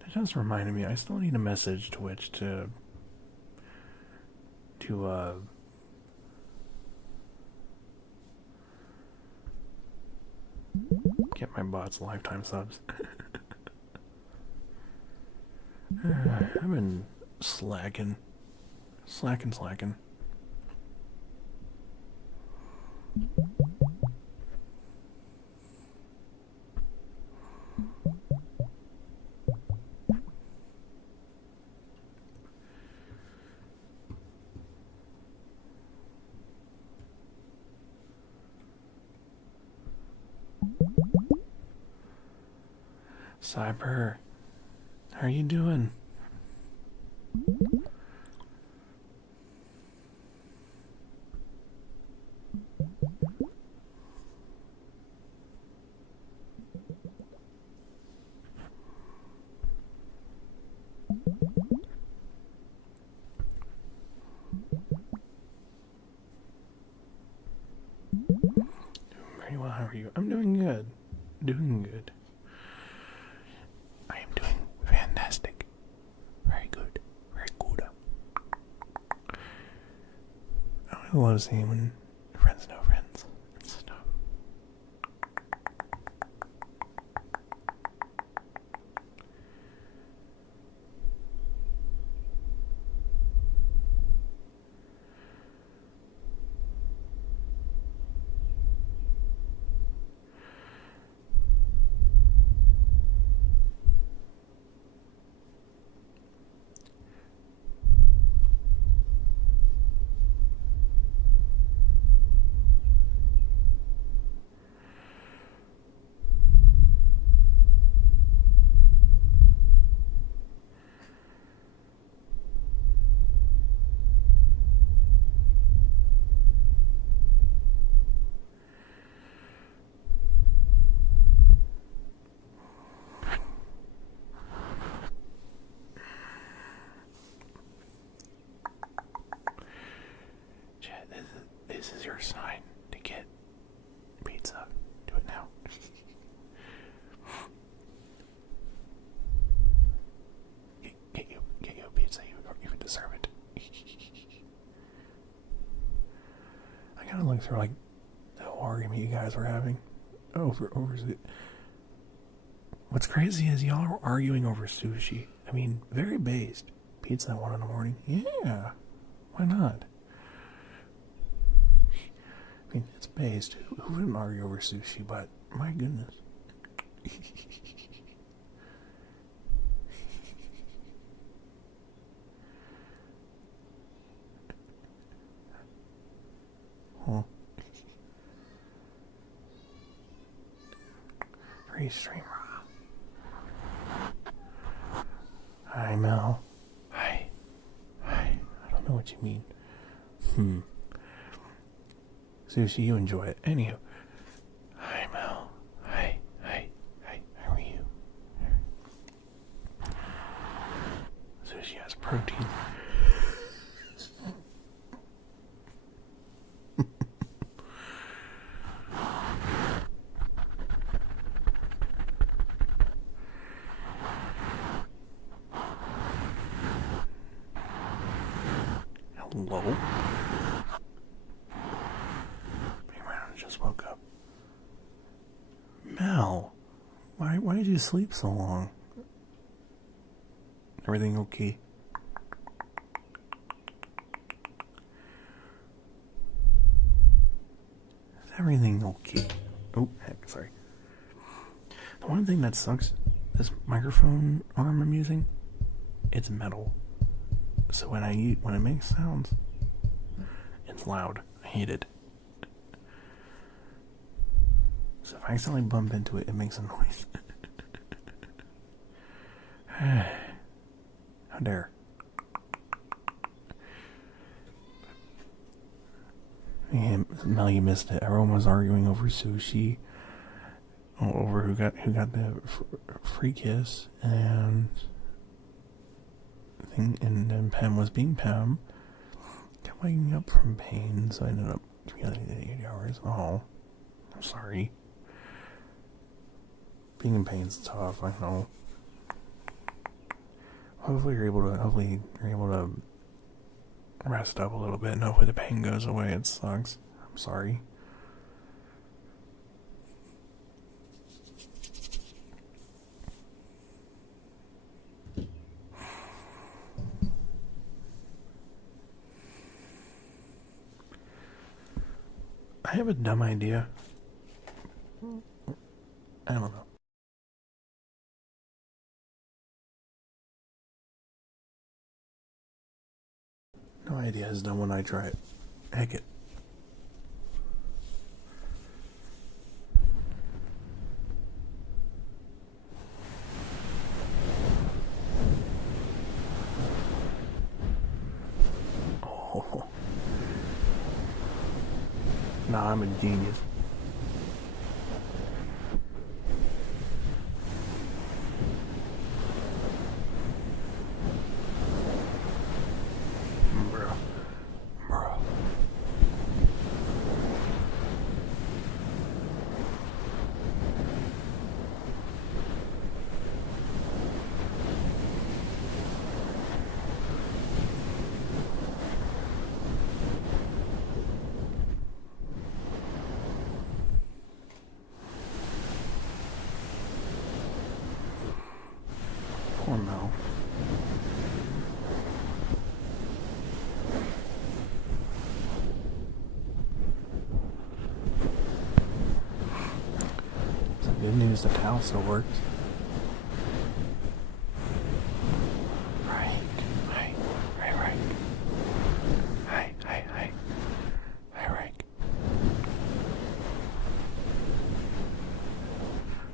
That just reminded me, I still need a message Twitch to get my bots lifetime subs. I've been slacking. Slacking. Cyber, how are you doing? Very well, how are you? I'm doing good. Doing good. I am doing fantastic. Very good. Very good. I love seeing when friends know friends and stuff. Thanks for like the whole argument you guys were having over. What's crazy is y'all are arguing over sushi. I mean, very based. Pizza at 1 in the morning. Yeah, why not? I mean, it's based. Who wouldn't argue over sushi? But my goodness. Huh. Free streamer. Hi, Mel. Hi. Hi. I don't know what you mean. Sushi, you enjoy it. Anywho. Hi, Mel. Hi. Hi. Hi. How are you? Sushi has protein. Hello? I just woke up. Mel, why did you sleep so long? Everything okay? Is everything okay? Oh, heck, sorry. The one thing that sucks, this microphone arm I'm using, it's metal. So when it makes sounds, it's loud. I hate it. So if I accidentally bump into it, it makes a noise. How dare. Yeah, Mel, you missed it. Everyone was arguing over sushi, over who got the free kiss, and then Pam was being Pam. Kept waking up from pain, so I ended up feeling 8 hours. Oh, I'm sorry. Being in pain's tough, I know. Hopefully you're able to rest up a little bit, and hopefully the pain goes away. It sucks. I'm sorry. I have a dumb idea. I don't know. No idea is dumb when I try it. Heck it. Oh. Nah, I'm a genius. Bro. Poor Mel. So good news, the towel still works. Right. Hi.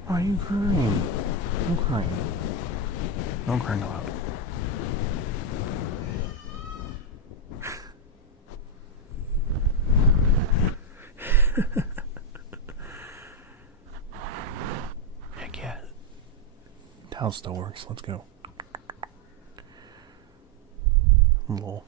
Why are you crying? I'm crying. Don't cry aloud. Heck yeah. Towel still works. Let's go. Lol.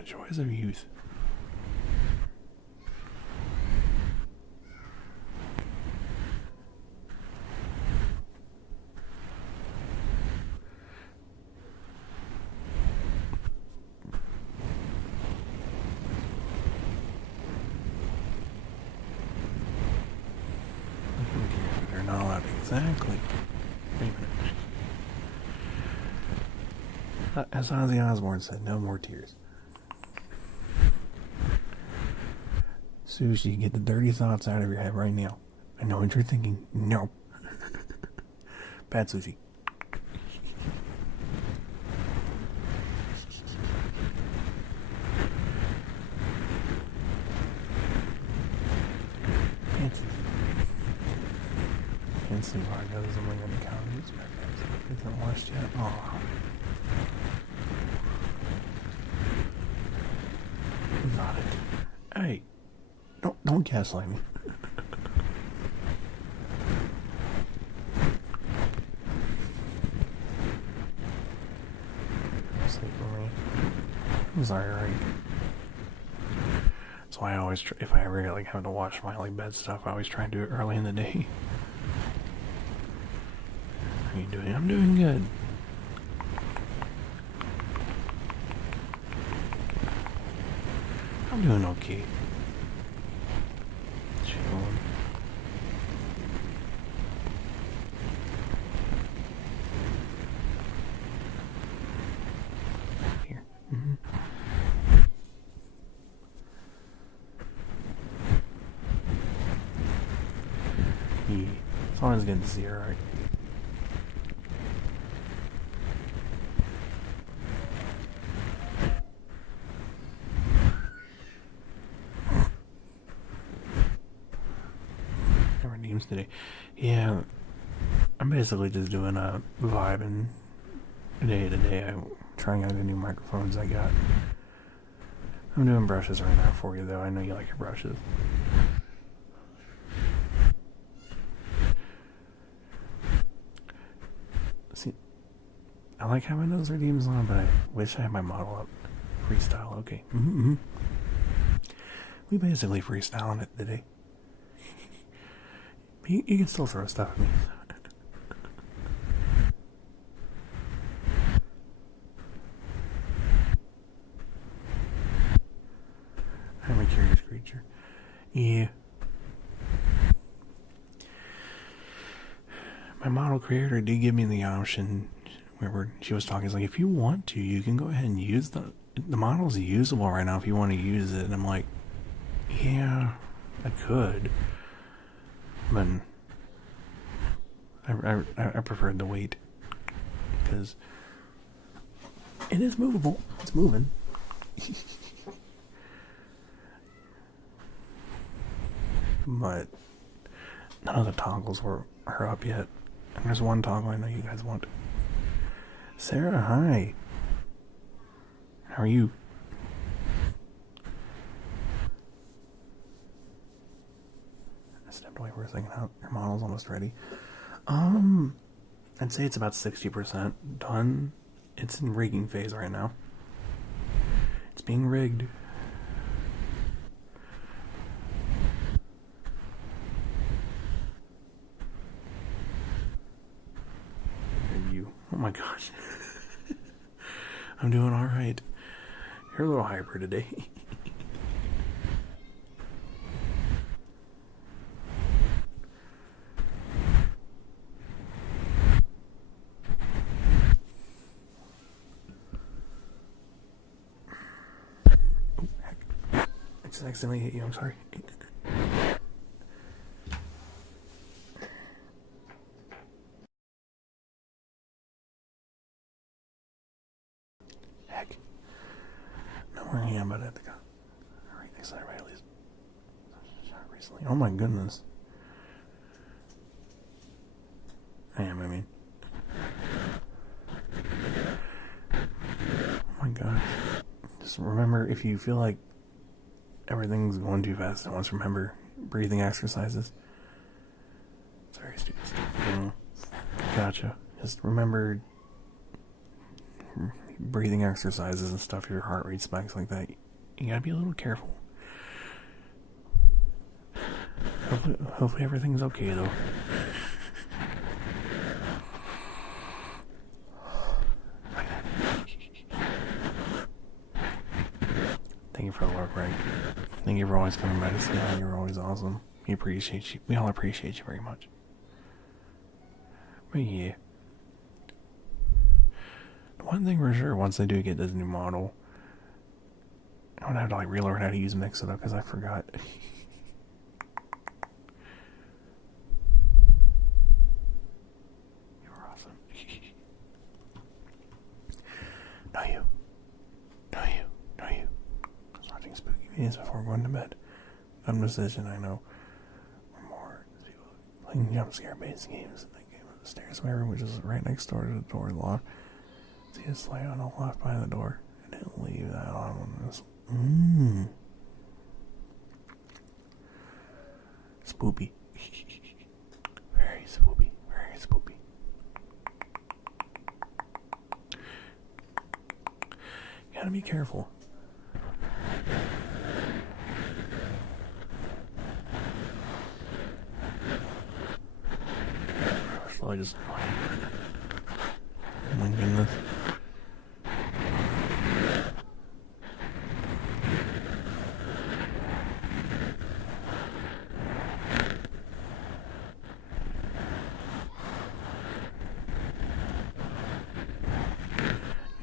The joys of youth. They're not allowed exactly. Wait a minute. As Ozzy Osbourne said, no more tears. Sushi, get the dirty thoughts out of your head right now. I know what you're thinking. No. Bad sushi. Can't see why I know something on the couch. Isn't washed yet. Oh. Got it. Hey, don't gaslight me. Sleep for me. I'm sorry, right? That's why I always try, if I ever like have to watch my like bed stuff, I always try and do it early in the day. How are you doing? I'm doing good. I'm doing okay. Chilling. Here. Yeah. It's always good to see her, right? Today. Yeah, I'm basically just doing a vibe and day to day. I'm trying out the new microphones I got. I'm doing brushes right now for you, though. I know you like your brushes. See, I like having those redeems on, but I wish I had my model up. Freestyle, okay. We basically freestyling it today. You can still throw stuff at me. I'm a curious creature. Yeah. My model creator did give me the option where she was talking. It's like, if you want to, you can go ahead and use the model's usable right now if you want to use it. And I'm like, yeah, I could. But I preferred to wait because it is movable. It's moving. But none of the toggles are up yet. And there's one toggle I know you guys want. Sarah, hi. How are you? I stepped away for a second. Your model's almost ready. I'd say it's about 60% done. It's in rigging phase right now. It's being rigged. You. Oh my gosh. I'm doing alright. You're a little hyper today. I accidentally hit you, I'm sorry. Heck. No worry, I'm about to have to go. Alright, next time, right, at least. Recently. Oh my goodness. I mean. Oh my god. Just remember, if you feel like everything's going too fast at once, remember breathing exercises. It's very stupid. Gotcha. Just remember, breathing exercises and stuff, your heart rate spikes like that, you gotta be a little careful. Hopefully everything's okay though. Thank you for the love, Greg. Thank you for always coming by to see how you're always awesome. We appreciate you. We all appreciate you very much. But yeah. The one thing for sure, once I do get this new model, I'm gonna have to like relearn how to use Mix-It Up because I forgot. You're awesome. Not you. Not you. Not you. I was watching spooky videos before going to bed. Dumb decision, I know. Or more. Playing jump scare based games. That game of the stairs, which is right next door to the door lock. See a sleigh on the left by the door. I didn't leave that on when this. Spoopy. Very spoopy. Very spoopy. Gotta be careful. So I just. Oh my goodness.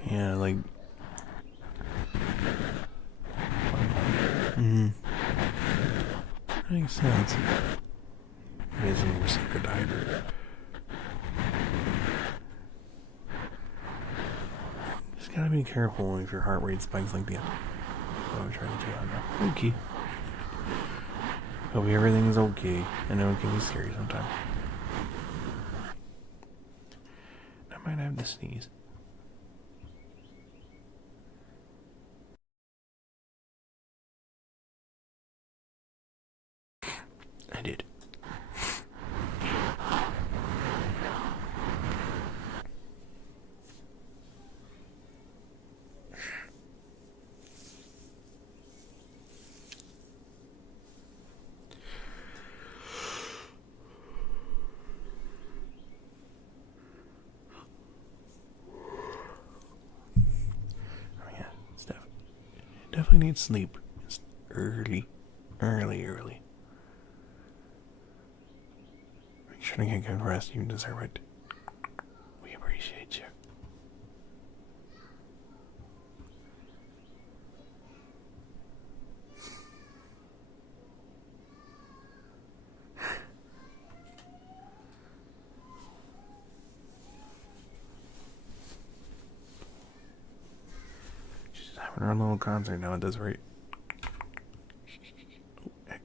Yeah, like. That makes sense. It is a more secret diver. Just gotta be careful if your heart rate spikes like that. What I'm trying to do on that. Okay. Hope everything's okay. I know it can be scary sometimes. I might have to sneeze. I did. Oh yeah, definitely need sleep. It's early. Make sure to get good rest. You deserve it. We appreciate you. She's having her own little concert now. It does right. Oh, heck.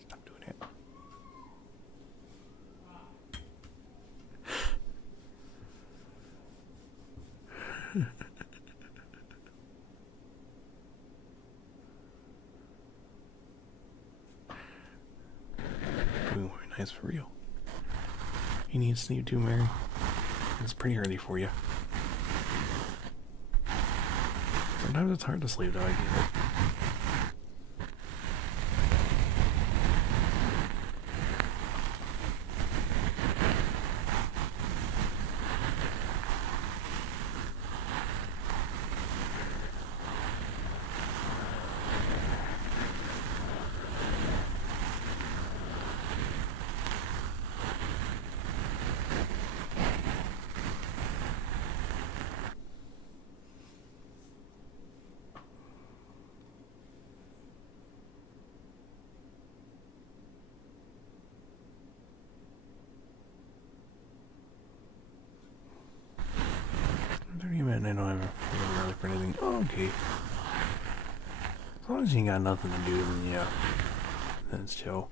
Stop doing it. Doing very nice for real. You need sleep too, Mary. It's pretty early for you. Sometimes it's hard to sleep though, I get it. I don't have a really for anything. Oh, okay. As long as you ain't got nothing to do, then yeah. Then it's chill.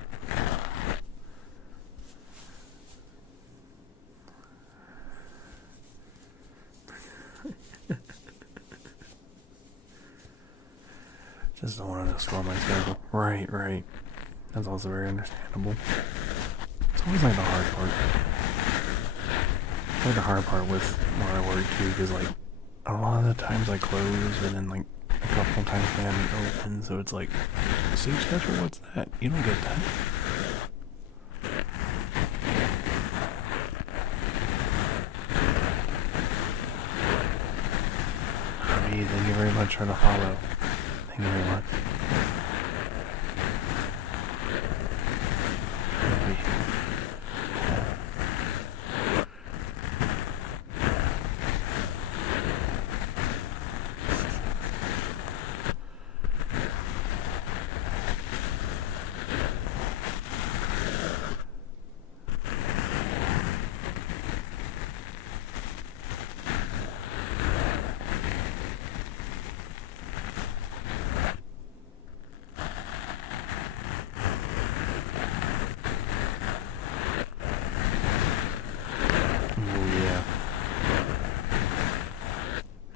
Just don't want to scroll my schedule. Right. That's also very understandable. It's always like the hard part. Like the hard part with where I work too, because like a lot of the times I close, and then like a couple of times I haven't opened, so it's like, Siege Catcher, what's that? You don't get that. Hey, thank you very much for the follow. Thank you very much.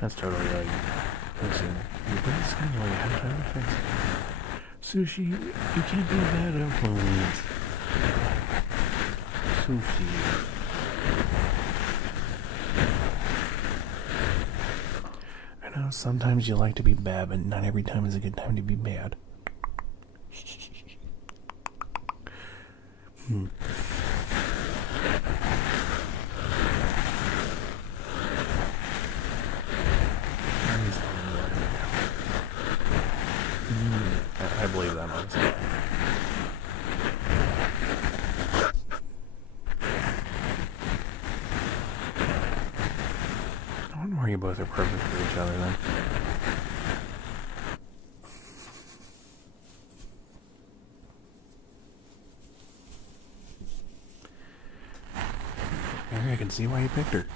That's totally like, listen, you put this in where you have to have things. Sushi, you can't be a bad influence. Sushi. I know sometimes you like to be bad, but not every time is a good time to be bad. I believe that honestly. I wonder why you both are perfect for each other then. Maybe I can see why you picked her.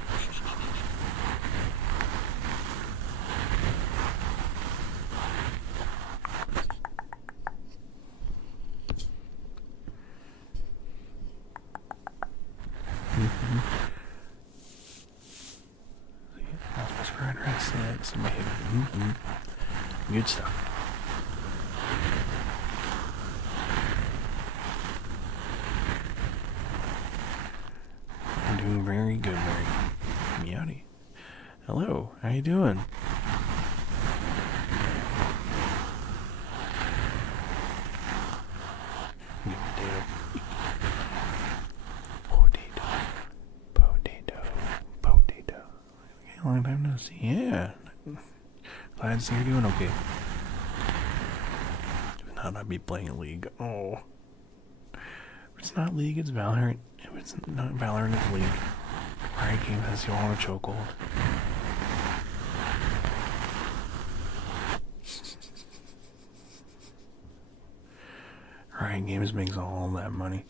Good stuff. I'm doing very good, very meowdy. Hello, how you doing? Potato. Okay, long time no see. Yeah. Glad to see you're doing okay. If not, I'd be playing League. Oh. If it's not League, it's Valorant. If it's not Valorant, it's League. Riot Games has you all in a chokehold. Riot Games makes all that money.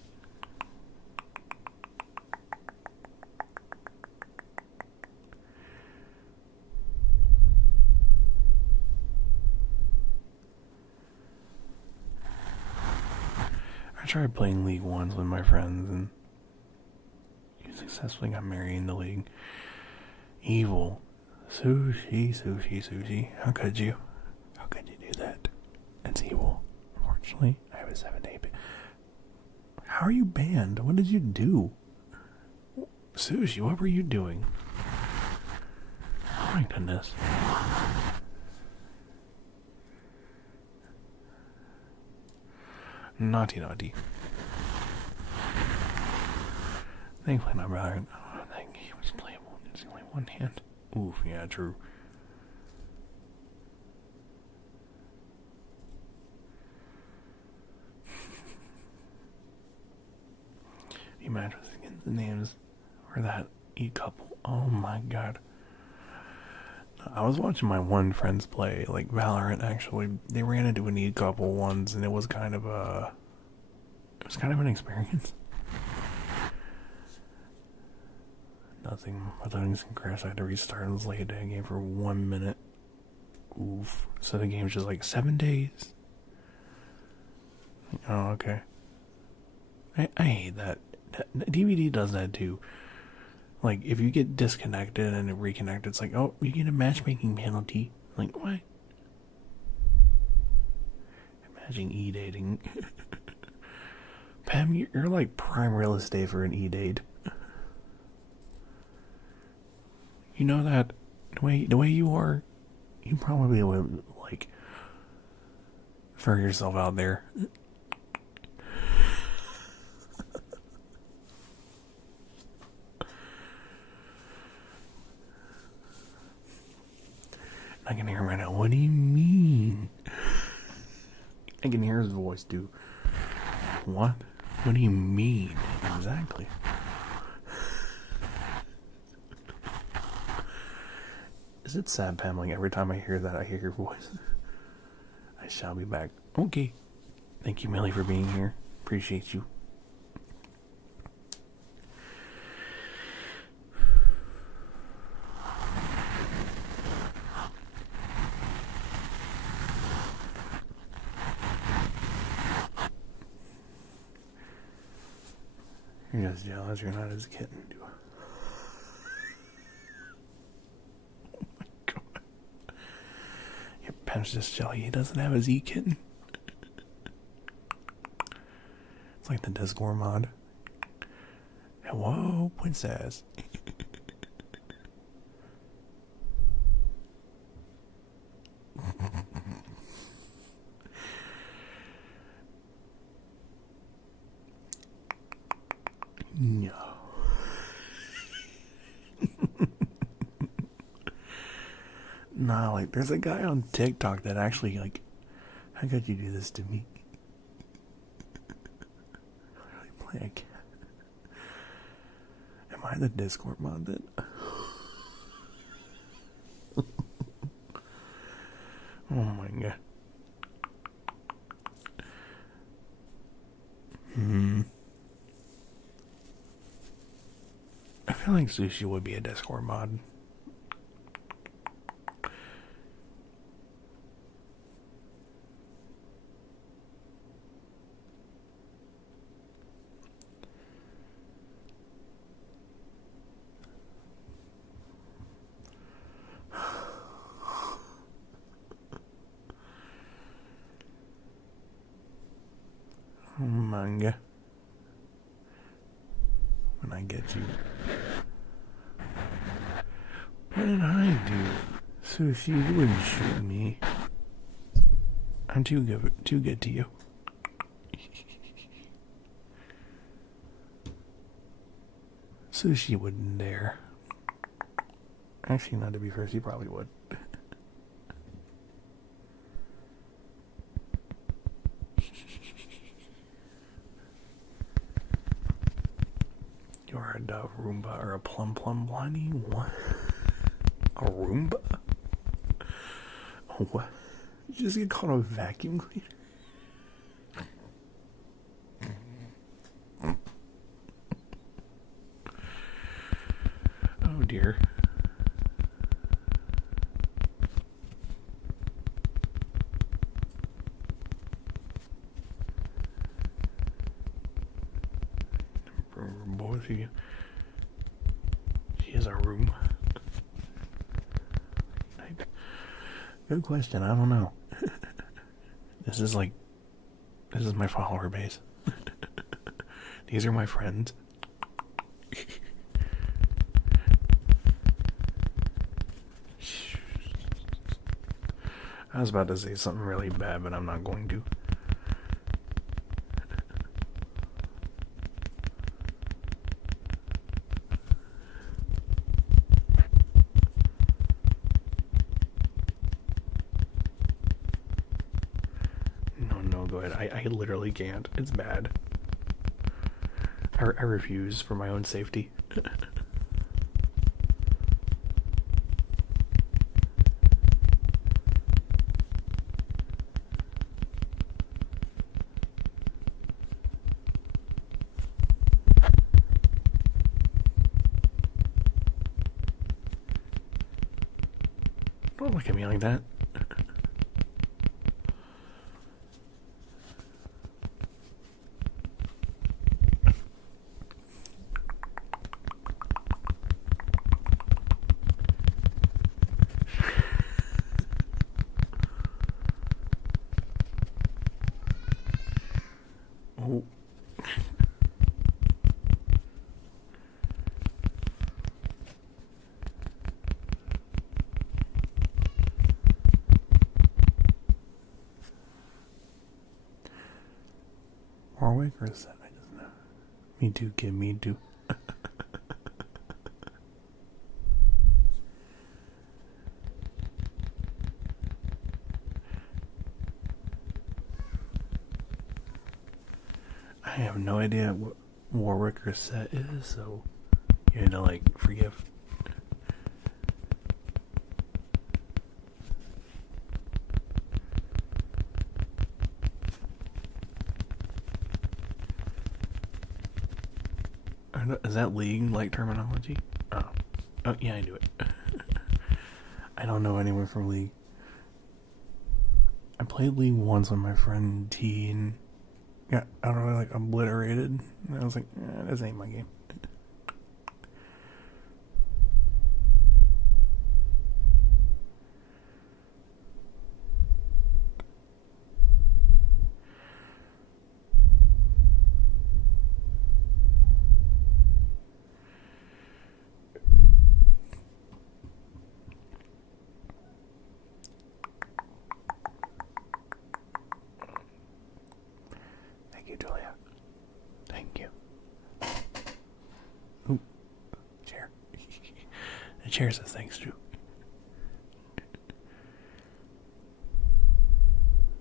I tried playing League once with my friends, and you successfully got married in the League. Evil. Sushi. How could you? How could you do that? It's evil. Unfortunately, I have a 7-day ban. How are you banned? What did you do? Sushi, what were you doing? Oh my goodness. Naughty. Thankfully not Valorant. Oh, that game was playable. It's only one hand. Oof, yeah, true. You imagine the names for that E-couple. Oh my god. I was watching my one friends play, like Valorant actually. They ran into an E-couple once, and it was kind of an experience. Nothing. I thought it was gonna crash. I had to restart and lay a dead game for 1 minute. Oof. So the game's just like 7 days. Oh, okay. I hate that. DVD does that too. Like, if you get disconnected and it reconnects, it's like, oh, you get a matchmaking penalty. Like, what? Imagine e-dating. Pam, you're like prime real estate for an e-date. You know that the way you are, you probably would like throw yourself out there. I can hear him right now. What do you mean? I can hear his voice too. What? What do you mean? Exactly. Is it sad, Pam? Like every time I hear that, I hear your voice. I shall be back. Okay. Thank you, Millie, for being here. Appreciate you. You're just jealous you're not his kitten. Oh my god. Yeah, Pam's just jelly. He doesn't have his e-kitten. It's like the Discord mod. Hello, princess. No. Nah, like, there's a guy on TikTok that actually, like, how could you do this to me? Literally play a cat. Am I the Discord mod then? Oh my god. I feel like Sushi would be a Discord mod. Oh my god. When I get you. What did I do? Sushi, you wouldn't shoot me. I'm too good to you. Sushi wouldn't dare. Actually, not to be fair, she probably would. You're a dove Roomba or a plum blondie? What? A Roomba? Oh, what? You just get called a vacuum cleaner? Oh dear. Boy, she has a room. Good question. I don't know. This is my follower base. These are my friends. I was about to say something really bad, but I'm not going to. No, go ahead. I literally can't. It's bad. I refuse for my own safety. Don't look at me like that. Oh. Whitaker set. I just know. Me too, kid. Me too. I have no idea what Warwick set is, so you had to like forgive. Is that League like terminology? Oh yeah, I do it. I don't know anyone from League. I played League once with my friend T, and got I don't know like obliterated. And I was like, this ain't my game. Thank you, Julia. Thank you. Ooh, chair. The chair says thanks too.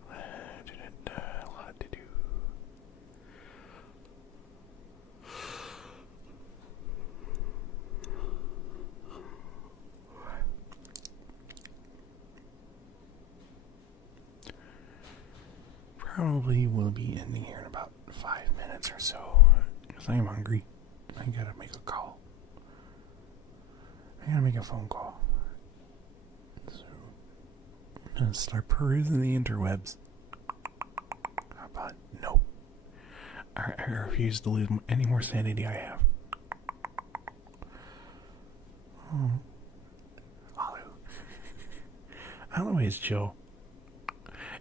A lot to do. Probably will be ending here in about 5 minutes or so. Because I am hungry. I gotta make a call. I gotta make a phone call. So, I'm gonna start perusing the interwebs. How about no? I refuse to lose any more sanity I have. Oh. Alu. Alu is chill.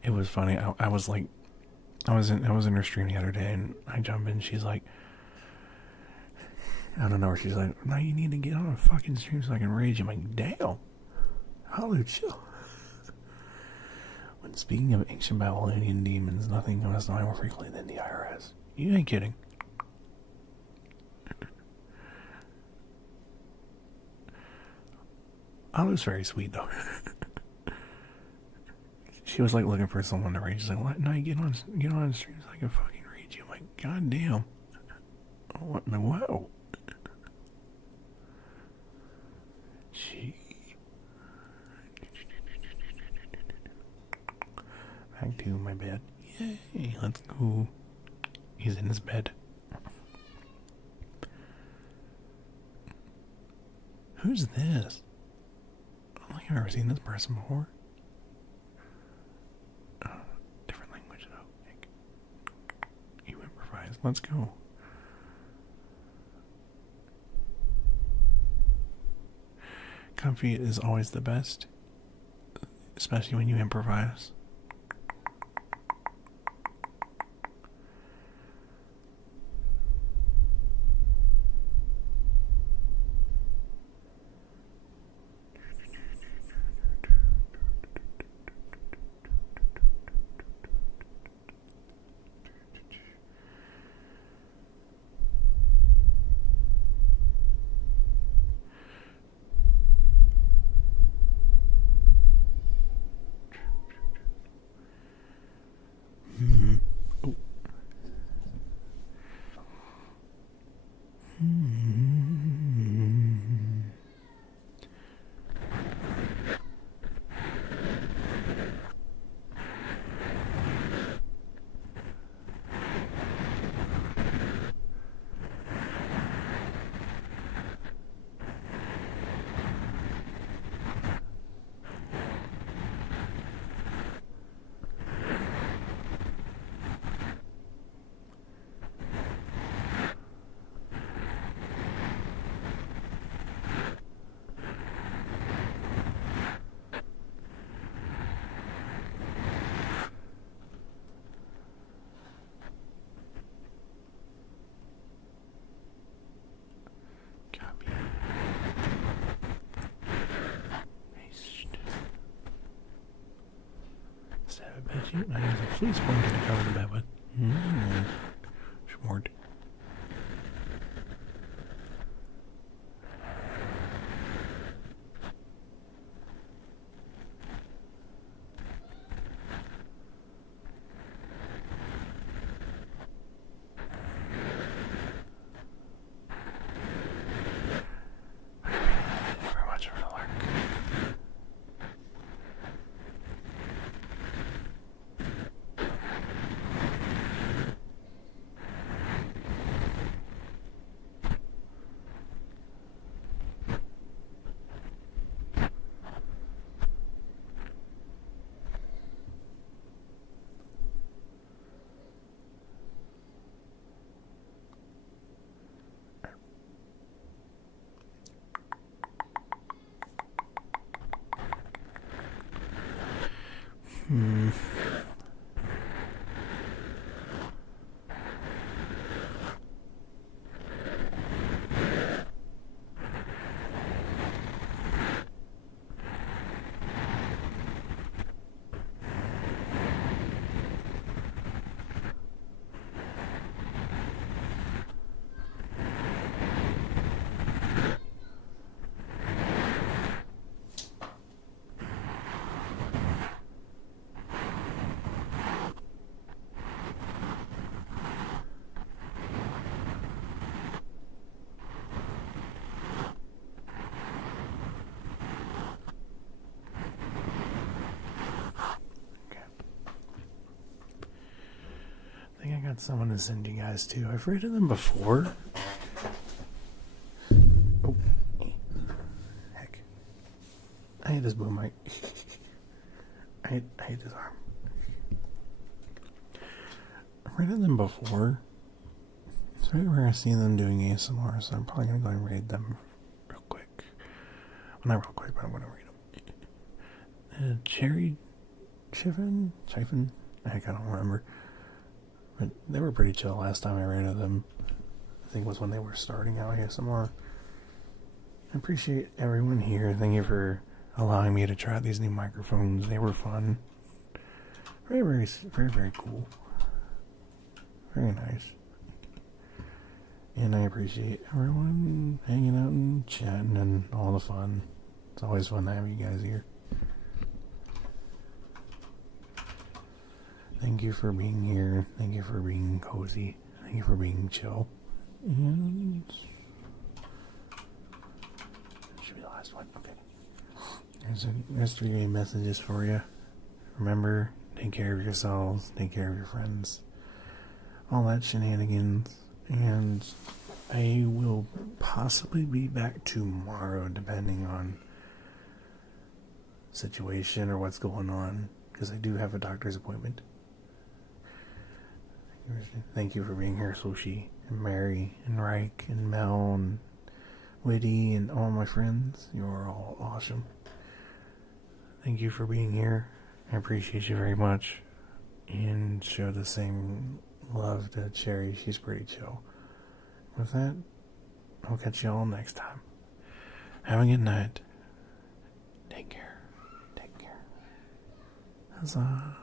It was funny. I was like, I was in her stream the other day, and I jump in. She's like, I don't know. She's like, now you need to get on a fucking stream so I can rage. I'm like, damn. Hello, chill. When speaking of ancient Babylonian demons, nothing goes by more frequently than the IRS. You ain't kidding. Alu's very sweet though. She was like looking for someone to rage. She's like, what? No, you get on the stream so I can fucking rage you. I'm like, god damn. What? Whoa. Gee. Back to my bed. Yay, let's go. He's in his bed. Who's this? I don't think I've ever seen this person before. Different language though. Like, you improvise. Let's go. Comfy is always the best, especially when you improvise. I use a fleece blanket to cover the bed with. Mort. Thank you very much for the work. I think I got someone to send you guys to. I've read them before. Oh, heck! I hate this boom mic. I hate this arm. I've read them before. It's very rare seeing them doing ASMR, so I'm probably gonna go and read them real quick. Well, not real quick, but I'm gonna read them. Cherry Chiffin? Heck, I don't remember. But they were pretty chill last time I rated them. I think it was when they were starting out ASMR. I appreciate everyone here. Thank you for allowing me to try out these new microphones. They were fun. Very cool. Very nice. And I appreciate everyone hanging out and chatting and all the fun. It's always fun to have you guys here. Thank you for being here. Thank you for being cozy. Thank you for being chill. And that should be the last one. Okay. There's 3 messages for you. Remember, take care of yourselves. Take care of your friends. All that shenanigans. And I will possibly be back tomorrow, depending on situation or what's going on, because I do have a doctor's appointment. Thank you for being here, Sushi, and Mary, and Reich, and Mel, and Witty, and all my friends. You are all awesome. Thank you for being here. I appreciate you very much. And show the same love to Cherry. She's pretty chill. With that, I'll catch you all next time. Have a good night. Take care. Huzzah.